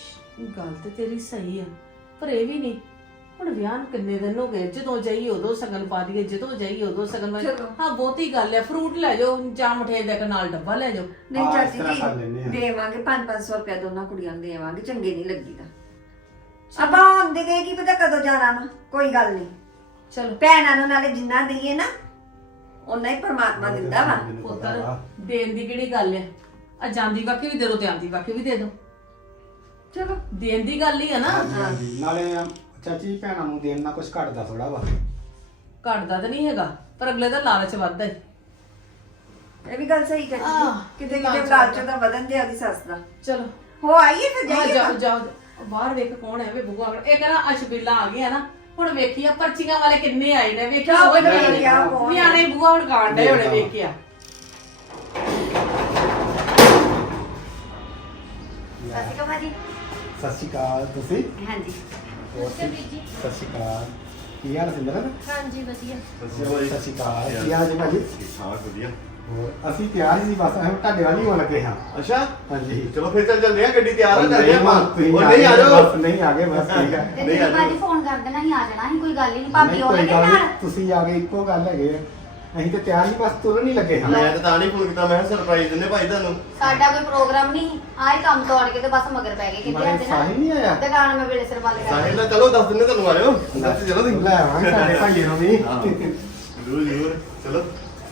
Speaker 6: ਗੱਲ ਤੇ ਤੇਰੀ ਸਹੀ ਆ, ਪਰ ਇਹ ਵੀ ਨਹੀਂ ਹੁਣ ਵਿਆਹ ਨੂੰ ਕਿੰਨੇ ਦਿਨ ਹੋ ਗਏ, ਜਦੋਂ ਜਾਈਏ ਉਦੋਂ ਸਗਨ ਪਾ ਦਈਏ, ਜਦੋਂ ਜਾਈਏ ਉਦੋਂ ਸਗਨ ਪਾ
Speaker 5: ਚਲੋ।
Speaker 6: ਹਾਂ ਬਹੁਤੀ ਗੱਲ ਹੈ, ਫਰੂਟ ਲੈ ਜਾਓ ਜਾਂ ਮਠਿਆਈ ਦਾ ਇੱਕ ਨਾਲ ਡੱਬਾ ਲੈ ਜਾਓ।
Speaker 5: ਨਹੀਂ
Speaker 4: ਹਾਂ, ਇਸ
Speaker 5: ਚਾਚੀ
Speaker 4: ਤਰ੍ਹਾਂ ਕਰ ਲੈਂਦੇ
Speaker 5: ਜੀ
Speaker 4: ਆ।
Speaker 5: ਦੇਵਾਂਗੇ ਪੰਜ ਪੰਜ ਸੌ ਰੁਪਇਆ ਦੋਨਾਂ ਕੁੜੀਆਂ ਨੂੰ ਦੇਵਾਂਗੇ, ਚੰਗੇ ਨਹੀਂ ਲੱਗੀਦਾ। ਆਪਾਂ ਹੁੰਦੇ ਗਏ ਕੀ ਪਤਾ ਕਦੋਂ ਜਾਣਾ ਵਾ, ਕੋਈ ਗੱਲ ਨਹੀਂ।
Speaker 6: ਚਲੋ
Speaker 5: ਭੈਣਾਂ ਨੂੰ ਨਾਲੇ ਜਿੰਨਾ ਦਈਏ ਨਾ ਉਹਨਾਂ ਹੀ ਪਰਮਾਤਮਾ ਦਿੰਦਾ ਵਾ।
Speaker 4: ਮੈਨੂੰ ਪਤਾ
Speaker 6: ਪੁੱਤਰ
Speaker 4: ਵਾ।
Speaker 6: ਦੇਣ ਦੀ ਕਿਹੜੀ ਗੱਲ ਹੈ, ਆ ਜਾਂਦੀ ਵਾਕੀ ਵੀ ਦੇ ਦੋ ਤੇ ਆਂਦੀ ਵਾਕੀ ਵੀ ਦੇ ਦੋ।
Speaker 5: ਚਲੋ
Speaker 6: ਦੇਣ ਦੀ ਗੱਲ ਹੀ ਆ ਨਾ।
Speaker 4: ਹਾਂਜੀ, ਹਾਂਜੀ। ਨਾਲੇ ਚਾਚੀ ਭੈਣਾਂ ਨੂੰ ਦੇਣ ਨਾਲ ਕੁਝ ਘਟਦਾ ਥੋੜਾ ਵਾ।
Speaker 6: ਘਟਦਾ ਤਾਂ ਨਹੀਂ ਹੈਗਾ, ਪਰ ਅਗਲੇ ਦਾ ਲਾਲਚ ਵੱਧਦਾ ਹੈ।
Speaker 5: ਇਹ ਵੀ ਗੱਲ ਸਹੀ ਚਾਚੀ ਜੀ,
Speaker 6: ਆਹ,
Speaker 5: ਕਿਤੇ
Speaker 6: ਲਾਲਚ
Speaker 5: ਕਿਤੇ ਲਾਲਚ ਦਾ ਵਧਨ ਦੇ ਉਹਦੀ ਸੱਸ ਦਾ।
Speaker 6: ਚਲੋ
Speaker 5: ਹੋ ਆਈਏ ਫਿਰ
Speaker 6: ਹਾਂ
Speaker 5: ਜਾਈਏ
Speaker 6: ਜਾਓ
Speaker 5: ਆਪਾਂ।
Speaker 6: ਜਾਓ, ਬਾਹਰ ਵੇਖ ਕੌਣ ਹੈ ਵੇ ਬੁਆ। ਇਹ ਕਹਿੰਦਾ ਅਸ਼ਬੀਲਾ ਆ ਗਿਆ ਨਾ, ਹੁਣ ਵੇਖੀ ਆ ਪਰਚੀਆਂ ਵਾਲੇ ਕਿੰਨੇ ਆਏ ਨੇ, ਵੇਖਿਆ
Speaker 5: ਜਾਓ
Speaker 6: ਹੋਏ
Speaker 5: ਪਹਿਲਾਂ ਵੇਖ ਆਓ ਕੌਣ ਹੈ।
Speaker 6: ਨਿਆਣੇ ਬੁਆ ਹੁਣ ਕਾਂਡ ਦੇ ਹੋਣੇ ਵੇਖਿਆ।
Speaker 1: ਸਤਿ ਸ਼੍ਰੀ ਅਕਾਲ ਭਾਜੀ।
Speaker 4: ਸਤਿ ਸ਼੍ਰੀ ਅਕਾਲ। ਤੁਸੀਂ?
Speaker 1: ਹਾਂਜੀ
Speaker 4: ਹੋਰ ਠੀਕ? ਸਤਿ ਸ਼੍ਰੀ ਅਕਾਲ। ਕੀ ਹਾਲ ਸਿਮਰਤ?
Speaker 2: ਹਾਂਜੀ ਵਧੀਆ।
Speaker 3: ਸਤਿ ਸ਼੍ਰੀ
Speaker 4: ਸਤਿ ਸ਼੍ਰੀ ਅਕਾਲ। ਕੀ ਹਾਲ ਜੀ ਭਾਜੀ?
Speaker 3: ਠੀਕ ਠਾਕ ਵਧੀਆ।
Speaker 4: ਹੋਰ ਅਸੀਂ ਤਿਆਰ ਹੀ ਸੀ, ਬਸ ਅਸੀਂ ਤੁਹਾਡੇ ਵੱਲ ਹੀ ਹੋਣ ਲੱਗੇ ਹਾਂ।
Speaker 3: ਅੱਛਾ
Speaker 4: ਹਾਂਜੀ
Speaker 3: ਚਲੋ ਫਿਰ ਚੱਲ ਚੱਲਦੇ ਆ, ਗੱਡੀ ਤਿਆਰ ਹੋ ਚੱਲਦੇ
Speaker 4: ਨਹੀਂ,
Speaker 3: ਆਪਾਂ।
Speaker 4: ਤੁਸੀਂ
Speaker 3: ਉਹ ਨਹੀਂ ਆ
Speaker 4: ਬਸ
Speaker 3: ਜਾਓ।
Speaker 4: ਨਹੀਂ ਆ ਗਏ, ਬਸ ਠੀਕ ਹੈ।
Speaker 1: ਤੇ
Speaker 3: ਨਹੀਂ
Speaker 1: ਤੁਸੀਂ
Speaker 3: ਆ
Speaker 1: ਭਾਜੀ ਫੋਨ ਕਰ ਦੇਣਾ ਸੀ, ਆ ਜਾਣਾ ਸੀ, ਕੋਈ ਗੱਲ ਹੀ ਨਹੀਂ। ਭਾਬੀ
Speaker 4: ਨਹੀਂ,
Speaker 1: ਉਹ
Speaker 4: ਕੋਈ
Speaker 1: ਲੱਗੇ
Speaker 4: ਗੱਲ
Speaker 1: ਨਾਲ।
Speaker 4: ਨਹੀਂ, ਤੁਸੀਂ ਆ ਗਏ ਇੱਕੋ ਗੱਲ ਹੈਗੇ ਆ। ਅਸੀਂ ਤੇ ਤਿਆਰ ਹੀ ਬਸ ਤੁਰਨ ਹੀ ਲੱਗੇ ਹਾਂ।
Speaker 3: ਮੈਂ ਤਾਂ ਤਾਂ ਨਹੀਂ ਫੋਨ ਕੀਤਾ, ਮੈਂ ਸਰਪ੍ਰਾਈਜ਼ ਦਿੰਦੇ ਭਾਈ ਤੁਹਾਨੂੰ।
Speaker 1: ਸਾਡਾ ਕੋਈ ਪ੍ਰੋਗਰਾਮ ਨਹੀਂ, ਆਏ ਕੰਮ ਤੋਂ ਆਣ ਕੇ ਤੇ ਬਸ ਮਗਰ ਪੈ ਗਏ। ਕਿੱਥੇ
Speaker 4: ਮਾਰੇ
Speaker 1: ਅੱਜ ਨਾ
Speaker 4: ਸਾਹਿਲ ਨਹੀਂ ਆਇਆ?
Speaker 1: ਦੁਕਾਨ ਮੈਂ ਵੇਲੇ ਸਿਰ ਬੰਦ ਕਰ
Speaker 3: ਸਾਹਿਲ
Speaker 1: ਦਿੱਤੀ।
Speaker 3: ਨਾਲ ਚਲੋ ਦੱਸ ਦਿੰਦੇ ਤੁਹਾਨੂੰ, ਆਇਓ ਦੱਸ ਚਲੋ ਤੁਸੀਂ।
Speaker 4: ਲੈ ਆਵਾਂਗੇ ਸਾਡੇ ਭਾਈਏ ਨੂੰ ਵੀ।
Speaker 3: ਹਾਂ। ਜ਼ਰੂਰ ਜ਼ਰੂਰ ਚਲੋ।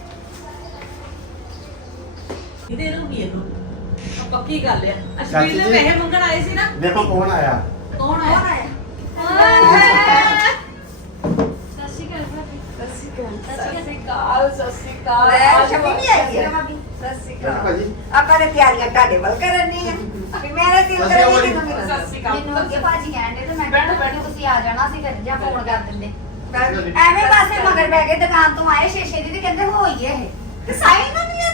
Speaker 6: ਇਹਦੇ ਨੂੰ ਕੀ ਇਹਨੂੰ ਆਹ ਪੱਕੀ ਗੱਲ ਆ।
Speaker 4: ਚਾਚੀ
Speaker 6: ਅਸ਼ਬੀਲ
Speaker 4: ਜੀ।
Speaker 6: ਨੇ ਪੈਸੇ ਮੰਗਣ ਆਏ ਸੀ ਨਾ।
Speaker 4: ਦੇਖੋ ਕੌਣ ਆਇਆ।
Speaker 6: ਕੌਣ
Speaker 5: ਕੌਣ
Speaker 6: ਆਇਆ?
Speaker 5: ਆਇਆ?
Speaker 2: ਸਤਿ ਸ਼੍ਰੀ ਅਕਾਲ ਭਾਬੀ।
Speaker 5: ਸਤਿ ਸ਼੍ਰੀ ਅਕਾਲ।
Speaker 6: ਸਤਿ ਸ਼੍ਰੀ ਅਕਾਲ, ਸਤਿ ਸ਼੍ਰੀ ਅਕਾਲ।
Speaker 5: ਲੈ ਸ਼ਮੀ ਨਹੀਂ ਆਈ ਹੈ।
Speaker 1: ਭਾਬੀ
Speaker 5: ਸਤਿ ਸ਼੍ਰੀ
Speaker 4: ਦੇਖੋ
Speaker 5: ਅਕਾਲ।
Speaker 4: ਭਾਜੀ।
Speaker 5: ਆਪਾਂ ਨੇ ਤਿਆਰੀਆਂ ਤੁਹਾਡੇ ਵੱਲ ਕਰਨੀ ਆ ਵੀ ਮੇਰੇ ਦਿਲ
Speaker 3: ਸਤਿ ਸ਼੍ਰੀ
Speaker 5: ਕਰੇ
Speaker 3: ਅਕਾਲ
Speaker 5: ਕਿ ਤੁਹਾਨੂੰ
Speaker 6: ਸਤਿ ਸ਼੍ਰੀ ਅਕਾਲ।
Speaker 1: ਮੈਨੂੰ ਅੱਗੇ ਭਾਜੀ ਕਹਿੰਦੇ ਤੇ ਮੈਂ
Speaker 6: ਬੈਠੋ,
Speaker 1: ਕਿਹਾ
Speaker 6: ਬੈਠੋ।
Speaker 1: ਤੁਸੀਂ ਆ ਜਾਣਾ ਸੀ, ਫਿਰ ਜਾਂ ਫੋਨ ਕਰ ਦਿੰਦੇ।
Speaker 5: ਮਿਲਾਂ।
Speaker 1: ਐਵੇਂ ਪਾਸੇ ਮਗਰ ਪੈ ਗਏ, ਦੁਕਾਨ ਤੋਂ ਆਏ ਸ਼ੇਸ਼ੇ ਦੀ ਤੇ ਕਹਿੰਦੇ ਹੋ ਹੀ ਇਹ
Speaker 5: ਤੇ ਸਾਈ ਨਾ ਮਿਲਿਆ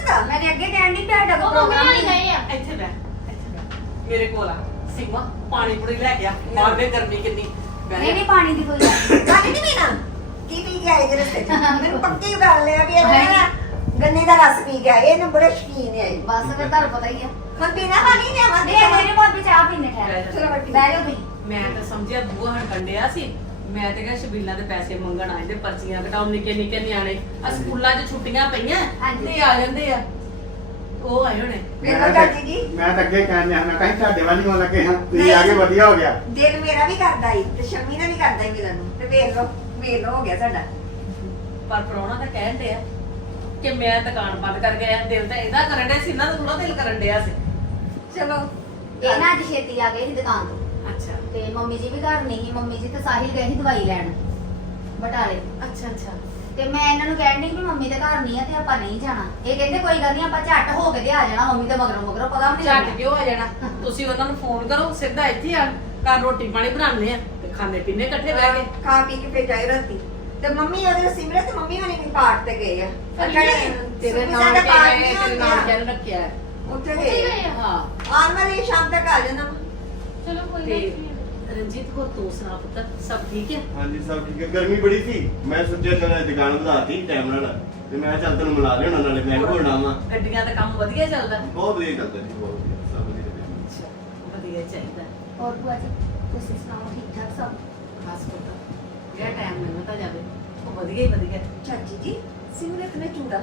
Speaker 5: ਦਾ
Speaker 1: ਮੈਂ ਤੇ ਅੱਗੇ ਕਹਿਣ ਦੀ ਤੁਹਾਡਾ
Speaker 2: ਉਹ
Speaker 1: ਕੋਈ
Speaker 2: ਮੰਮੀ
Speaker 1: ਪ੍ਰੋਗਰਾਮ
Speaker 2: ਆਈ
Speaker 1: ਨਹੀਂ
Speaker 2: ਗਏ ਆ
Speaker 6: ਇੱਥੇ ਬੈ ਇੱਥੇ ਬੈ ਮੇਰੇ ਕੋਲ ਆ ਸੀਮਾ ਪਾਣੀ ਪੂਰੀ ਲੈ ਗਿਆ ਬਾਹਰ ਦੇ ਗਰਮੀ ਕਿੰਨੀ ਬਹਿ
Speaker 1: ਨਹੀਂ
Speaker 6: ਜਾ।
Speaker 1: ਨਹੀਂ ਪਾਣੀ ਦੀ ਕੋਈ ਗੱਲ ਨਹੀਂ।
Speaker 5: ਗੱਲ ਨਹੀਂ ਪੀਣਾ ਕੀ ਪੀ ਕੇ ਆਏ ਜੇ ਰਸਤੇ ਚ ਮੈਨੂੰ ਪੱਕੀ ਗੱਲ ਲਿਆ ਵੀ ਇਹ ਨਾ ਗੰਨੇ ਦਾ ਰਸ ਪੀ ਕੇ ਆਏ ਇਹਨੂੰ ਬੜੇ ਸ਼ਕੀਨ ਹੈ ਇਹ।
Speaker 1: ਬਸ ਫਿਰ ਤੁਹਾਨੂੰ ਪਤਾ ਹੀ ਆ
Speaker 5: ਹੁਣ ਪੀਣਾ ਪਾਣੀ ਨੇ ਆਵਾਂ
Speaker 1: ਨਹੀਂ ਮੇਰੇ ਭਾਬੀ ਚਾਹ ਪੀਣੇ ਠਹਿਰ
Speaker 6: ਬਹਿ ਜਾ।
Speaker 5: ਚਲੋ ਬੱਟੀ
Speaker 1: ਬਹਿ ਜਾਓ ਤੁਸੀਂ
Speaker 6: ਮੈਂ ਤਾਂ ਸਮਝਿਆ ਬੂਹਾ ਹਣ ਕੰਡਿਆ ਸੀ ਮੈਂ ਤੇ ਕਿਹਾ ਸ਼ਬੀਲਾਂ ਦੇ ਪੈਸੇ ਮੰਗਣ ਆਏ ਤੇ ਪਰਚੀਆਂ ਕਟਾਉਣ ਨਿੱਕੇ ਨਿੱਕੇ ਨਿਆਣੇ ਆ ਸਕੂਲਾਂ 'ਚ ਛੁੱਟੀਆਂ ਪਈਆਂ
Speaker 1: ਹਾਂਜੀ।
Speaker 6: ਤੇ ਆ ਜਾਂਦੇ ਆ ਉਹ ਆਏ ਹੋਣੇ
Speaker 5: ਵੇਖੋ
Speaker 4: ਮੈਂ
Speaker 5: ਚਾਚੀ ਜੀ
Speaker 4: ਤਾਂ ਮੈਂ ਤਾਂ ਅੱਗੇ ਕਹਿਣ ਜਾਣਾ ਕਹੀਂ ਤੁਹਾਡੇ ਵੱਲ ਨਹੀਂ ਹੋਣ ਲੱਗੇ ਹਾਂ ਤੁਸੀਂ ਆ ਕੇ ਵਧੀਆ ਹੋ ਗਿਆ
Speaker 5: ਦਿਲ ਮੇਰਾ ਵੀ ਕਰਦਾ ਈ ਤੇ ਸ਼ਮੀ ਦਾ ਵੀ ਕਰਦਾ ਈ ਮਿਲਣ ਨੂੰ ਤੇ ਵੇਖ ਲਓ ਵੇਖ ਲਓ ਹੋ ਗਿਆ ਸਾਡਾ
Speaker 6: ਪਰ ਪ੍ਰਾਹੁਣਾ ਤਾਂ ਕਹਿਣ ਡਿਆ ਕਿ ਮੈਂ ਦੁਕਾਨ ਬੰਦ ਕਰ ਗਿਆ ਦਿਲ ਤਾਂ ਇਹਦਾ ਕਰਨ ਡਿਆ ਸੀ ਇਹਨਾਂ ਦਾ ਥੋੜਾ ਦਿਲ ਕਰਨ ਡਿਆ ਸੀ
Speaker 5: ਚਲੋ
Speaker 1: ਇਹ ਨਾ ਅੱਜ ਛੇਤੀ ਆ ਗਏ ਸੀ ਦੁਕਾਨ ਤੋਂ
Speaker 6: ਅੱਛਾ
Speaker 1: ਤੇ ਮੰਮੀ ਜੀ ਵੀ ਘਰ ਨਹੀਂ ਸੀ ਮੰਮੀ ਜੀ ਤੇ ਸਾਹਿਲ ਗਏ ਸੀ ਦਵਾਈ ਲੈਣ ਬਟਾਲੇ
Speaker 6: ਅੱਛਾ ਅੱਛਾ
Speaker 1: ਤੇ ਮੈਂ ਇਹਨਾਂ ਨੂੰ ਕਹਿਣ ਡਈ ਵੀ ਮੰਮੀ ਦੇ ਘਰ ਨਹੀਂ ਆ ਤੇ ਆਪਾਂ ਨਹੀਂ ਜਾਣਾ ਇਹ ਕਹਿੰਦੇ ਕੋਈ ਗੱਲ ਨਹੀਂ ਆਪਾਂ ਝੱਟ ਹੋ ਕੇ ਤੇ ਆ ਜਾਣਾ ਮੰਮੀ ਤੇ ਮਗਰੋਂ ਮਗਰੋਂ ਪਤਾ ਵੀ ਨਹੀਂ
Speaker 6: ਝੱਟ
Speaker 1: ਲੱਗਣਾ।
Speaker 6: ਕਿਉਂ ਆ ਜਾਣਾ ਤੁਸੀਂ ਉਹਨਾਂ ਨੂੰ ਫੋਨ ਕਰੋ ਸਿੱਧਾ ਇੱਥੇ ਆ ਘਰ ਰੋਟੀ ਪਾਣੀ ਬਣਾਉਂਦੇ ਆ ਤੇ ਖਾਣੇ ਪੀਣੇ ਇਕੱਠੇ ਬਹਿ ਕੇ
Speaker 5: ਖਾ ਪੀ ਕੇ ਫੇਰ ਜਾਏ ਰਾਤੀ ਤੇ ਮੰਮੀ ਉਹਦੇ ਸਿਮਰਤ ਮੰਮੀ ਹੋਣੀ ਵੀ ਪਾਠ ਤੇ ਗਏ ਆ
Speaker 6: ਤੇਰੇ ਨਾਲ
Speaker 5: ਸਾਡਾ
Speaker 6: ਕੇ
Speaker 5: ਪਾਠ
Speaker 6: ਗਏ,
Speaker 5: ਨਹੀਂ
Speaker 6: ਤੇਰੇ ਨਾਲ
Speaker 5: ਹੁੰਦਾ।
Speaker 6: ਜਨ ਰੱਖਿਆ ਹੈ।
Speaker 5: ਉੱਥੇ
Speaker 2: ਉੱਥੇ
Speaker 5: ਗਏ
Speaker 2: ਗਏ
Speaker 5: ਆ।
Speaker 2: ਆ
Speaker 6: ਹਾਂ
Speaker 5: ਆਉਣ ਵਾਲੀ ਸ਼ਾਮ ਤੱਕ ਆ ਜਾਣਾ
Speaker 2: ਚਲੋ ਕੋਈ
Speaker 6: ਤੇ
Speaker 2: ਗੱਲ ਨਹੀਂ
Speaker 6: ਰਣਜੀਤ ਕੋ ਤੂੰ ਸੁਣਾ ਪੁੱਤਰ ਸਭ ਠੀਕ ਹੈ
Speaker 3: ਹਾਂਜੀ ਸਭ ਠੀਕ ਹੈ ਗਰਮੀ ਬੜੀ ਸੀ ਮੈਂ ਸੋਚਿਆ ਚਲ ਦੁਕਾਨ ਵਧਾਤੀ ਟਾਈਮ ਨਾਲ ਤੇ ਮੈਂ ਕਿਹਾ ਚੱਲ ਤੈਨੂੰ ਮਿਲਾ ਲਿਆਉਣਾ ਨਾਲੇ ਮੈਂ ਘੋਲਣਾ ਵਾ
Speaker 6: ਗੱਡੀਆਂ ਦਾ ਕੰਮ ਵਧੀਆ ਚੱਲਦਾ
Speaker 3: ਬਹੁਤ ਵਧੀਆ ਚੱਲਦਾ ਜੀ ਬਹੁਤ ਵਧੀਆ ਸਭ ਵਧੀਆ ਚੱਲਦਾ।
Speaker 6: ਅੱਛਾ ਵਧੀਆ ਚਾਹੀਦਾ
Speaker 1: ਹੋਰ ਭੂਆ ਜੀ ਤੁਸੀਂ ਸੁਣਾਓ ਠੀਕ ਠਾਕ ਸਭ
Speaker 6: ਖਾਸ ਪੁੱਤਰ ਜਿਹੜਾ ਟਾਈਮ ਮਿਲਦਾ ਜਾਵੇ ਉਹ ਵਧੀਆ ਹੀ ਵਧੀਆ
Speaker 5: ਚਾਚੀ ਜੀ ਸਿਮਰਤ ਨੇ ਚੂੜਾ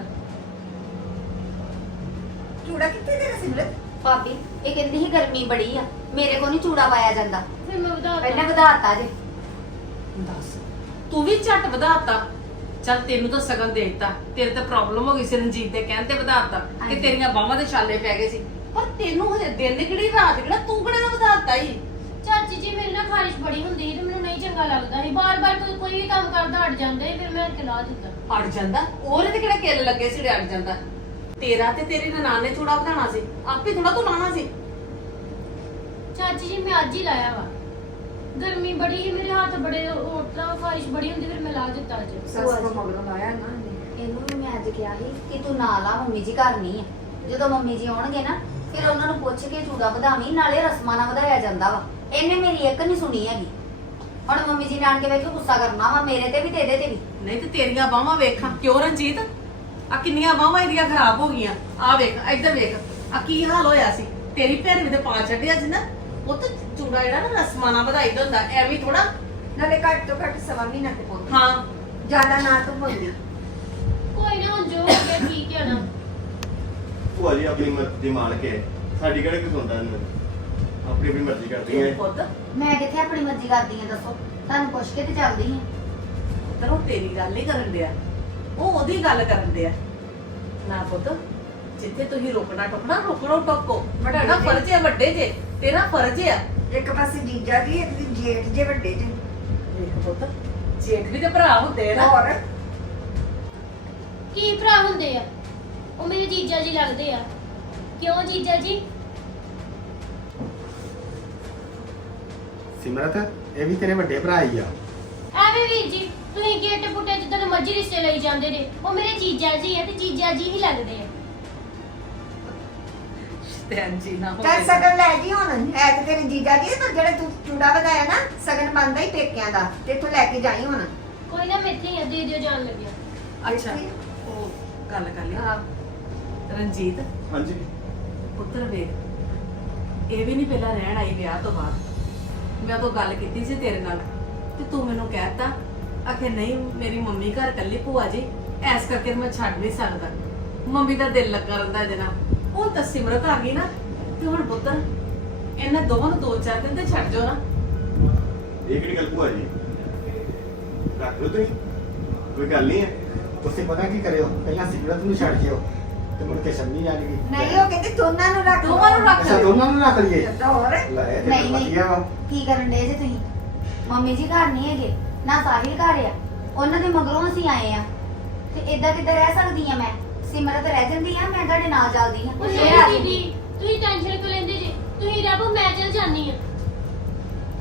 Speaker 5: ਚੂੜਾ ਕਿੱਥੇ ਦੇ ਸਿਮਰਤ
Speaker 1: ਭਾਬੀ ਇਹ ਕਹਿੰਦੀ ਸੀ ਗਰਮੀ ਬੜੀ ਆ ਮੇਰੇ ਕੋ ਨਹੀਂ ਚੂੜਾ ਪਾਇਆ ਜਾਂਦਾ
Speaker 2: ਫਿਰ ਮੈਂ ਵਧਾ
Speaker 1: ਪਹਿਲਾਂ ਵਧਾਤਾ ਜੇ
Speaker 6: ਦੱਸ ਤੂੰ ਵੀ ਝੱਟ ਵਧਾਤਾ ਚੱਲ ਤੈਨੂੰ ਤਾਂ ਸਗਨ ਦੇ ਦਿੱਤਾ ਤੇਰੇ ਤੇ ਪ੍ਰੋਬਲਮ ਹੋ ਗਈ ਸੀ ਰਣਜੀਤ ਦੇ ਕਹਿਣ ਤੇ ਵਧਾਤਾ ਕਿ
Speaker 1: ਹਾਂਜੀ।
Speaker 6: ਤੇਰੀਆਂ ਬਾਹਾਂ ਦੇ ਛਾਲੇ ਪੈ ਗਏ ਸੀ ਪਰ ਤੈਨੂੰ ਹਜੇ ਦਿਨ ਕਿਹੜੀ ਰਾਤ ਕਿਹੜਾ ਤੂੰ ਕਿਹੜਾ ਵਧਾਤਾ ਹੀ
Speaker 2: ਚਾਚੀ ਜੀ ਮੇਰੀ ਨਾ ਖਾਰਿਸ਼ ਬੜੀ ਹੁੰਦੀ ਸੀ ਤੇ ਮੈਨੂੰ ਨਹੀਂ ਚੰਗਾ ਲੱਗਦਾ ਸੀ ਬਾਰ-ਬਾਰ ਕੋਈ ਕੋਈ ਵੀ ਕੰਮ ਕਰਦਾ ਅੜ ਜਾਂਦਾ ਸੀ ਫਿਰ ਮੈਂ ਕਿਲਾ ਦਿੱਤਾ
Speaker 6: ਅੜ ਜਾਂਦਾ ਉਹਦੇ ਤੇ ਕਿਹੜਾ ਕਿੱਲ ਲੱਗੇ ਸੀ ਅੜ ਜਾਂਦਾ ਤੇਰਾ ਤੇ ਤੇਰੀ ਨਨਾਣ ਨੇ ਚੂੜਾ ਵਧਾਣਾ ਸੀ ਆਪੇ ਥੋੜਾ ਤੂੰ ਲਾਣਾ ਸੀ
Speaker 2: ਚਾਚੀ ਜੀ ਮੈਂ ਅੱਜ ਹੀ ਲਾਇਆ ਵਾ ਗਰਮੀ ਬੜੀ ਸੀ ਮੇਰੇ ਹੱਥ ਬੜੇ ਉਤਰਾ ਖਾਰਿਸ਼ ਬੜੀ ਹੁੰਦੀ ਫਿਰ ਮੈਂ ਲਾ ਦਿੱਤਾ ਅੱਜ
Speaker 5: ਸੱਸ ਨੂੰ ਮਗਰੋਂ ਲਾਇਆ ਨਾ ਇਹਨੇ।
Speaker 1: ਇਹਨੂੰ ਵੀ ਮੈਂ ਅੱਜ ਕਿਹਾ ਸੀ ਕਿ ਤੂੰ ਨਾ ਲਾ ਮੰਮੀ ਜੀ ਘਰ ਨਹੀਂ ਆ ਜਦੋਂ ਮੰਮੀ ਜੀ ਆਉਣਗੇ ਨਾ ਫਿਰ ਉਹਨਾਂ ਨੂੰ ਪੁੱਛ ਕੇ ਚੂੜਾ ਵਧਾਵੀਂ ਨਾਲੇ ਰਸਮਾਂ ਨਾਲ ਵਧਾਇਆ ਜਾਂਦਾ ਵਾ ਇਹਨੇ ਮੇਰੀ ਇੱਕ ਨਹੀਂ ਸੁਣੀ ਹੈਗੀ ਹੁਣ ਮੰਮੀ ਜੀ ਨੇ ਆਣ ਕੇ ਵੇਖੋ ਗੁੱਸਾ ਕਰਨਾ ਵਾ ਮੇਰੇ ਤੇ ਵੀ ਤੇ ਇਹਦੇ ਤੇ ਵੀ
Speaker 6: ਨਹੀਂ ਤੇ ਤੇਰੀਆਂ ਬਾਹਾਂ ਵੇਖਾਂ ਕਿਉਂ ਰਣਜੀਤ ਆ ਕਿੰਨੀਆਂ ਬਾਹਾਂ ਇਹਦੀਆਂ ਖਰਾਬ ਹੋ ਗਈਆਂ ਆ ਵੇਖ ਇੱਧਰ ਵੇਖ ਆ ਕੀ ਹਾਲ ਹੋਇਆ ਸੀ ਤੇਰੀ ਭੈਣ ਵੀ ਤੇ ਪਾ ਛੱਡਿਆ ਸੀ ਨਾ ਉਹ ਤਾਂ ਚੂੜਾ ਜਿਹੜਾ ਨਾ ਰਸਮਾਂ ਨਾਲ ਵਧਾਈ ਦਾ ਹੁੰਦਾ ਐਵੇਂ ਥੋੜਾ
Speaker 5: ਨਾਲੇ ਘੱਟ ਤੋਂ ਘੱਟ ਸਵਾ ਮਹੀਨਾ ਤੇ ਪਹੁੰਚ
Speaker 6: ਹਾਂ
Speaker 5: ਜ਼ਿਆਦਾ ਨਾ ਤੂੰ ਬੋਲਦੀ
Speaker 2: ਕੋਈ ਨਾ ਹੁਣ ਜੋ ਹੋ ਗਿਆ ਠੀਕ ਹੈ ਨਾ
Speaker 3: ਭੂਆ ਜੀ ਆਪਣੀ ਮਰਜ਼ੀ ਮਾਲਕ ਹੈ ਸਾਡੀ ਕਿਹੜਾ ਕੋਈ ਸੁਣਦਾ ਇਹਨਾਂ ਨੂੰ ਆਪਣੀ ਆਪਣੀ ਮਰਜ਼ੀ ਕਰਦੀ ਹੈ
Speaker 6: ਪੁੱਤ
Speaker 1: ਮੈਂ ਕਿੱਥੇ ਆਪਣੀ ਮਰਜ਼ੀ ਕਰਦੀ ਆ ਦੱਸੋ ਤੁਹਾਨੂੰ ਪੁੱਛ ਕੇ ਤੇ ਚੱਲਦੀ ਆ
Speaker 6: ਪੁੱਤਰ ਉਹ ਤੇਰੀ ਗੱਲ ਨਹੀਂ ਕਰਨ ਡਿਆ ਉਹ ਉਹਦੀ ਗੱਲ ਕਰਨ ਡਿਆ ਨਾ ਪੁੱਤ ਜਿੱਥੇ ਤੁਸੀਂ ਰੋਕਣਾ ਟੋਕਣਾ ਰੋਕਣੋਂ ਟੋਕੋ ਤੁਹਾਡਾ ਫਰਜ਼ ਹੈ ਵੱਡੇ ਜੇ ਤੇਰਾ ਫਰਜ਼ ਹੈ
Speaker 5: ਇੱਕ ਪਾਸੇ ਜੀਜਾ ਜੀ ਇੱਕ ਦੀ ਜੇਠ ਜੇ ਵੱਡੇ ਜੇ
Speaker 6: ਵੇਖ ਪੁੱਤ ਜੇਠ ਵੀ ਤੇ ਭਰਾ ਹੁੰਦੇ ਆ ਨਾ
Speaker 5: ਹੋਰ
Speaker 2: ਕੀ ਭਰਾ ਹੁੰਦੇ ਆ ਉਹ ਮੇਰੇ ਜੀਜਾ ਜੀ ਲੱਗਦੇ ਆ ਕਿਉਂ ਜੀਜਾ ਜੀ
Speaker 4: ਸਿਮਰਤ ਇਹ ਵੀ ਤੇਰੇ ਵੱਡੇ ਭਰਾ ਹੀ ਆ
Speaker 2: ਐਵੇਂ ਵੀਰ ਜੀ ਤੁਸੀਂ ਗੇਟ ਪੁੱਟੇ ਜਿੱਦਾਂ ਮਰਜ਼ੀ ਰਿਸ਼ਤੇ ਲਈ ਜਾਂਦੇ ਨੇ ਉਹ ਮੇਰੇ ਜੀਜਾ ਜੀ ਆ ਤੇ ਜੀਜਾ ਜੀ ਹੀ ਲੱਗਦੇ ਆ
Speaker 6: ਭੈਣ ਜੀ ਨਾ
Speaker 5: ਤਾਂ ਸਗਨ ਲੈ ਜੀ ਹੁਣ ਹੈ ਤੇ ਤੇਰੇ ਜੀਜਾ ਜੀ ਪਰ ਜਿਹੜਾ ਤੂੰ ਚੂੜਾ ਵਧਾਇਆ ਨਾ ਸਗਨ ਬੰਦਾ ਹੀ ਪੇਕਿਆਂ ਦਾ ਤੇ ਇੱਥੋਂ ਲੈ ਕੇ ਜਾਈ ਹੁਣ
Speaker 2: ਕੋਈ ਨਾ ਮੈਂ ਇੱਥੇ ਹੀ ਆ, ਦੇ ਦਿਓ ਜਾਣ ਲੱਗਿਆ
Speaker 6: ਅੱਛਾ ਉਹ ਗੱਲ ਕਰ ਲਈ
Speaker 5: ਹਾਂ
Speaker 6: ਰਣਜੀਤ
Speaker 3: ਹਾਂਜੀ
Speaker 6: ਪੁੱਤਰ ਵੇਖ ਇਹ ਵੀ ਨਹੀਂ ਪਹਿਲਾਂ ਰਹਿਣ ਆਈ ਵਿਆਹ ਤੋਂ ਬਾਅਦ ਮੈਂ ਉਹ ਗੱਲ ਕੀਤੀ ਸੀ ਤੇਰੇ ਨਾਲ ਤੇ ਤੂੰ ਮੈਨੂੰ ਕਹਿਤਾ ਆਖੇ ਨਹੀਂ ਮੇਰੀ ਮੰਮੀ ਘਰ ਇਕੱਲੀ ਭੂਆ ਜੀ ਐਸ ਕਰਕੇ ਮੈਂ ਛੱਡ ਨਹੀਂ ਸਕਦਾ ਮੰਮੀ ਦਾ ਦਿਲ ਲੱਗਾ ਰਹਿੰਦਾ ਇਹਦੇ ਨਾਲ ਹੁਣ ਤਾਂ ਸਿਮਰਤ ਆ ਗਈ ਨਾ ਤੇ ਹੁਣ ਪੁੱਤਰ ਇਹਨਾਂ ਦੋਵਾਂ ਨੂੰ ਦੋ ਚਾਰ ਦਿਨ ਤੇ ਛੱਡ ਜਾਓ ਨਾ
Speaker 3: ਇਹ ਕਿਹੜੀ ਗੱਲ ਭੂਆ ਜੀ ਰੱਖ ਲਓ ਤੁਸੀਂ ਕੋਈ ਗੱਲ ਨਹੀਂ ਹੈ
Speaker 4: ਤੁਸੀਂ ਪਤਾ ਕੀ ਕਰਿਓ ਪਹਿਲਾਂ ਸਿਮਰਤ ਨੂੰ ਛੱਡ ਜਿਓ ਤੇ ਮੁੜ ਕੇ ਸ਼ੰਮੀ ਆ ਜਾਏਗੀ
Speaker 5: ਨਹੀਂ ਉਹ ਕਹਿੰਦੇ ਦੋਨਾਂ ਨੂੰ ਰੱਖ
Speaker 6: ਦੋਵਾਂ ਨੂੰ ਰੱਖ
Speaker 4: ਅੱਛਾ ਦੋਨਾਂ ਨੂੰ ਰੱਖ ਲਈਏ
Speaker 5: ਤਾਂ ਹੋਰ
Speaker 4: ਲੈ ਇਹ ਤੇ
Speaker 1: ਨਹੀਂ ਨਹੀਂ
Speaker 4: ਵਧੀਆ ਵਾ
Speaker 1: ਕੀ ਕਰਨ ਦੇ ਜੇ ਤੁਸੀਂ ਮੰਮੀ ਜੀ ਘਰ ਨਹੀਂ ਹੈਗੇ ਨਾ ਸਾਹਿਲ ਘਰ ਆ ਉਹਨਾਂ ਦੇ ਮਗਰੋਂ ਅਸੀਂ ਆਏ ਆ ਤੇ ਇਦਾਂ ਕਿੱਦਾਂ ਰਹਿ ਸਕਦੀ ਆ ਮੈਂ ਸਿਮਰਤ ਰਹਿ ਜਾਂਦੀ ਆ ਮੈਂ ਤੁਹਾਡੇ ਨਾਲ ਚੱਲਦੀ ਆ
Speaker 2: ਉਹ
Speaker 1: ਇਹ ਆ
Speaker 2: ਨਹੀਂ
Speaker 1: ਜੀ।
Speaker 2: ਦੀਦੀ ਤੁਸੀਂ ਟੈਨਸ਼ਨ ਕਿਉਂ ਲੈਂਦੇ ਜੀ ਤੁਸੀਂ ਰੱਬ ਮੈਂ ਚੱਲ ਜਾਨੀ ਆ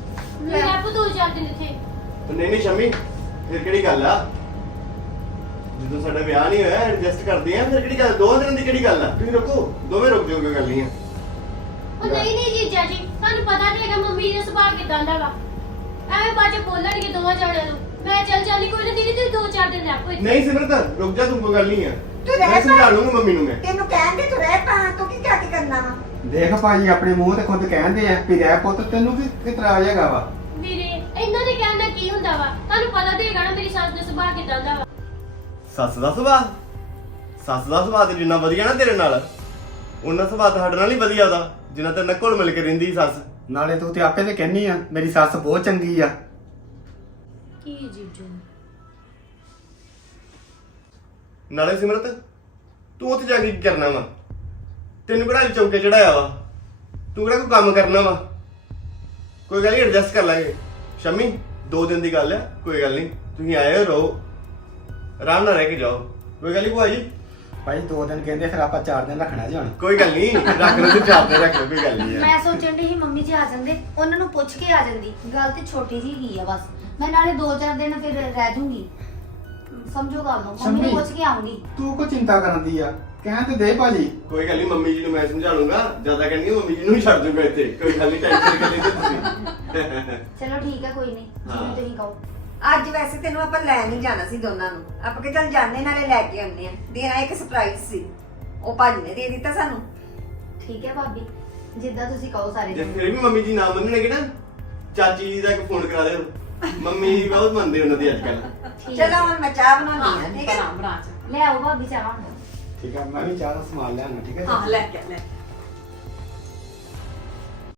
Speaker 2: ਤੁਸੀਂ
Speaker 5: ਲੈ।
Speaker 2: ਰੱਬ ਦੋ ਚਾਰ ਦਿਨ ਇੱਥੇ
Speaker 3: ਤੇ ਨਹੀਂ ਨਹੀਂ ਸ਼ਮੀ ਫਿਰ ਕਿਹੜੀ ਗੱਲ ਆ ਜਦੋਂ ਸਾਡਾ ਵਿਆਹ ਨਹੀਂ ਹੋਇਆ ਐਡਜਸਟ ਕਰਦੇ ਆ, ਫਿਰ ਕਿਹੜੀ ਗੱਲ, ਦੋ ਦਿਨ ਦੀ ਕਿਹੜੀ ਗੱਲ ਆ? ਤੁਸੀਂ ਰੁਕੋ, ਦੋਵੇਂ ਰੁਕ ਜਾਓ, ਕੋਈ ਗੱਲ ਨਹੀਂ ਆ।
Speaker 2: ਉਹ ਨਹੀਂ ਨਹੀਂ ਜੀਜਾ ਜੀ, ਤੁਹਾਨੂੰ ਪਤਾ ਤੇ ਹੈਗਾ ਮੰਮੀ ਜੀ ਦਾ ਸੁਭਾਅ ਕਿਦਾਂ ਦਾ ਵਾ। ਐਵੇਂ ਬਾਅਦ ਚ ਬੋਲਣਗੇ ਦੋਵਾਂ ਜਾਣਿਆਂ ਨੂੰ। ਮੈਂ ਚੱਲ ਜਾਣੀ, ਕੋਈ ਨਾ ਦੀਦੀ ਤੁਸੀਂ ਦੋ ਚਾਰ ਦਿਨ ਰਹਿ ਕੋਈ
Speaker 3: ਨਹੀਂ ਸਿਮਰਤ, ਰੁਕ ਜਾ, ਤੂੰ ਕੋਈ ਗੱਲ ਨਹੀਂ ਆ।
Speaker 5: ਤੂੰ ਰਹਿ
Speaker 3: ਮੈਂ ਸਮਝਾ
Speaker 5: ਪਾ।
Speaker 3: ਲੂੰਗਾ ਮੰਮੀ ਨੂੰ ਮੈਂ।
Speaker 5: ਤੈਨੂੰ ਕਹਿੰਦੇ ਤੂੰ ਰਹਿ ਪਾ, ਤੂੰ ਕੀ ਜਾ ਕੇ ਕਰਨਾ ਵਾ?
Speaker 4: ਦੇਖ ਭਾਜੀ ਆਪਣੇ ਮੂੰਹ ਤੇ ਖੁਦ ਕਹਿੰਦੇ ਆ ਵੀ ਰਹਿ ਪੁੱਤ, ਤੈਨੂੰ ਕੀ ਇਤਰਾਜ਼ ਹੈਗਾ ਵਾ?
Speaker 2: ਵੀਰੇ ਇਹਨਾਂ ਦੇ ਕਹਿਣ ਨਾਲ ਕੀ ਹੁੰਦਾ ਵਾ? ਤੁਹਾਨੂੰ ਪਤਾ ਤੇ ਹੈਗਾ ਨਾ ਮੇਰੀ ਸੱਸ ਦਾ ਸੁਭਾਅ ਕਿਦਾਂ ਦਾ ਵਾ।
Speaker 3: ਸੱਸ ਦਾ ਸੁਭਾਅ, ਸੱਸ ਦਾ ਸੁਭਾਅ ਤੇ ਜਿੰਨਾ ਵਧੀਆ ਨਾ ਤੇਰੇ ਨਾਲ, ਉਹਨਾਂ ਸੁਭਾਅ ਤਾਂ ਸਾਡੇ ਨਾਲ ਹੀ ਵਧੀਆ ਉਹਦਾ, ਜਿੰਨਾ ਤੇ ਨਕਲ ਮਿਲ ਕੇ ਰਹਿੰਦੀ ਸੱਸ।
Speaker 4: ਨਾਲੇ ਤੂੰ ਤੇ ਆਪੇ ਤੇ ਕਹਿੰਨੀ ਆ ਮੇਰੀ ਸੱਸ ਬਹੁਤ ਚੰਗੀ ਆ।
Speaker 2: ਕੀ ਜੀਜੂ?
Speaker 3: ਨਾਲੇ ਸਿਮਰਤ, ਤੂੰ ਉੱਥੇ ਜਾ ਕੇ ਕੀ ਕਰਨਾ ਵਾ? ਤੈਨੂੰ ਕਿਹੜਾ ਅੱਜ ਚੌਕੇ ਚੜਾਇਆ ਵਾ? ਤੂੰ ਕਿਹੜਾ ਕੋਈ ਕੰਮ ਕਰਨਾ ਵਾ? ਕੋਈ ਗੱਲ ਨਹੀਂ, ਐਡਜਸਟ ਕਰ ਲਾਂਗੇ। ਸ਼ਮੀ, ਦੋ ਦਿਨ ਦੀ ਗੱਲ ਹੈ, ਕੋਈ ਗੱਲ ਨਹੀਂ। ਤੁਸੀਂ ਆਏ ਹੋ, ਰਹੋ, ਆਰਾਮ ਨਾਲ ਰਹਿ ਕੇ ਜਾਓ, ਕੋਈ ਗੱਲ ਨਹੀਂ ਭੂਆ ਜੀ।
Speaker 4: ਭਾਈ ਦੋ ਦਿਨ ਕਹਿੰਦੇ, ਫਿਰ ਆਪਾਂ ਚਾਰ ਦਿਨ ਰੱਖਣਾ ਜੀ ਹੁਣ।
Speaker 3: ਕੋਈ ਗੱਲ ਨਹੀਂ, ਰੱਖ ਲਓ, ਤੂੰ ਚਾਰ ਦਿਨ ਰੱਖ ਲਓ, ਕੋਈ ਗੱਲ ਨਹੀਂ
Speaker 1: ਮੈਂ ਸੋਚਣ ਦੀ ਸੀ ਮੰਮੀ ਜੀ ਆ ਜਾਂਦੇ, ਉਹਨਾਂ ਨੂੰ ਪੁੱਛ ਕੇ ਆ ਜਾਂਦੀ। ਗੱਲ ਤੇ ਛੋਟੀ ਜੀ ਹੀ ਆ ਬਸ। ਮੈਂ ਨਾਲੇ ਦੋ ਚਾਰ ਦਿਨ ਫਿਰ ਰਹਿ ਜੂੰਗੀ। ਸਮਝੋ ਗੱਲ ਨੂੰ, ਮੰਮੀ ਨੂੰ
Speaker 4: ਸ਼ੰਮੀ।
Speaker 1: ਪੁੱਛ ਕੇ ਆਉਂਗੀ।
Speaker 4: ਤੂੰ ਕੋ ਚਿੰਤਾ ਕਰਨ ਦੀ ਆ, ਕਹਿ ਤੇ ਦੇ ਭਾਜੀ।
Speaker 3: ਕੋਈ ਗੱਲ ਨਹੀਂ, ਮੰਮੀ ਜੀ ਨੂੰ ਮੈਂ ਸਮਝਾ ਲੂੰਗਾ। ਜਿਆਦਾ ਕਹਿੰਦੀ ਮੰਮੀ ਜੀ ਨੂੰ ਹੀ ਛੱਡ ਦੂੰਗਾ ਇੱਥੇ, ਕੋਈ ਗੱਲ ਨਹੀਂ, ਟੈਨਸ਼ਨ ਕਰ ਲੈਂਦੇ ਤੁਸੀਂ।
Speaker 1: ਚਲੋ ਠੀਕ ਹੈ, ਕੋਈ ਨਹੀਂ, ਜਿਵੇਂ
Speaker 3: ਹਾਂ।
Speaker 1: ਤੁਸੀਂ ਕਹੋ।
Speaker 5: ਅੱਜ ਵੈਸੇ ਤੈਨੂੰ ਆਪਾਂ ਲੈ ਨਹੀਂ ਜਾਣਾ ਸੀ ਦੋਨਾਂ ਨੂੰ, ਆਪਾਂ ਕਿ ਚੱਲ ਜਾਣੇ ਨਾਲੇ ਲੈ ਕੇ ਆਉਂਦੇ ਆ। ਦੇਣਾ ਇੱਕ ਸਰਪ੍ਰਾਈਜ਼ ਸੀ, ਉਹ ਭਾਜੀ ਨੇ ਦੇ ਦਿੱਤਾ ਸਾਨੂੰ।
Speaker 1: ਠੀਕ ਹੈ ਭਾਬੀ, ਜਿੱਦਾਂ ਤੁਸੀਂ ਕਹੋ ਸਾਰੇ
Speaker 3: ਜੇ
Speaker 1: ਜਣੇ।
Speaker 3: ਫਿਰ ਵੀ ਮੰਮੀ ਜੀ ਨਾ ਮੰਨਣਗੇ ਨਾ, ਚਾਚੀ ਜੀ ਦਾ ਇੱਕ ਫੋਨ ਕਰਾ ਦਿਓ। ਮੰਮੀ ਜੀ ਬਹੁਤ ਮੰਨਦੇ ਉਹਨਾਂ ਦੀ ਅੱਜ ਕੱਲ।
Speaker 1: ਠੀਕ ਹੈ।
Speaker 5: ਚਲੋ ਹੁਣ ਮੈਂ ਚਾਹ ਬਣਾਉਣੀ ਆ, ਠੀਕ ਹੈ?
Speaker 6: ਬਣਾ ਬਣਾ ਚ।
Speaker 1: ਲੈ ਆਓ ਭਾਬੀ ਚਾਹ।
Speaker 4: ਠੀਕ ਆ, ਮੈਂ ਵੀ ਚਾਹ ਦਾ ਸਮਾਨ ਲਿਆਉਣਾ, ਠੀਕ ਹੈ?
Speaker 6: ਹਾਂ ਲੈ ਕੇ ਆ, ਲੈ ਕੇ ਆ।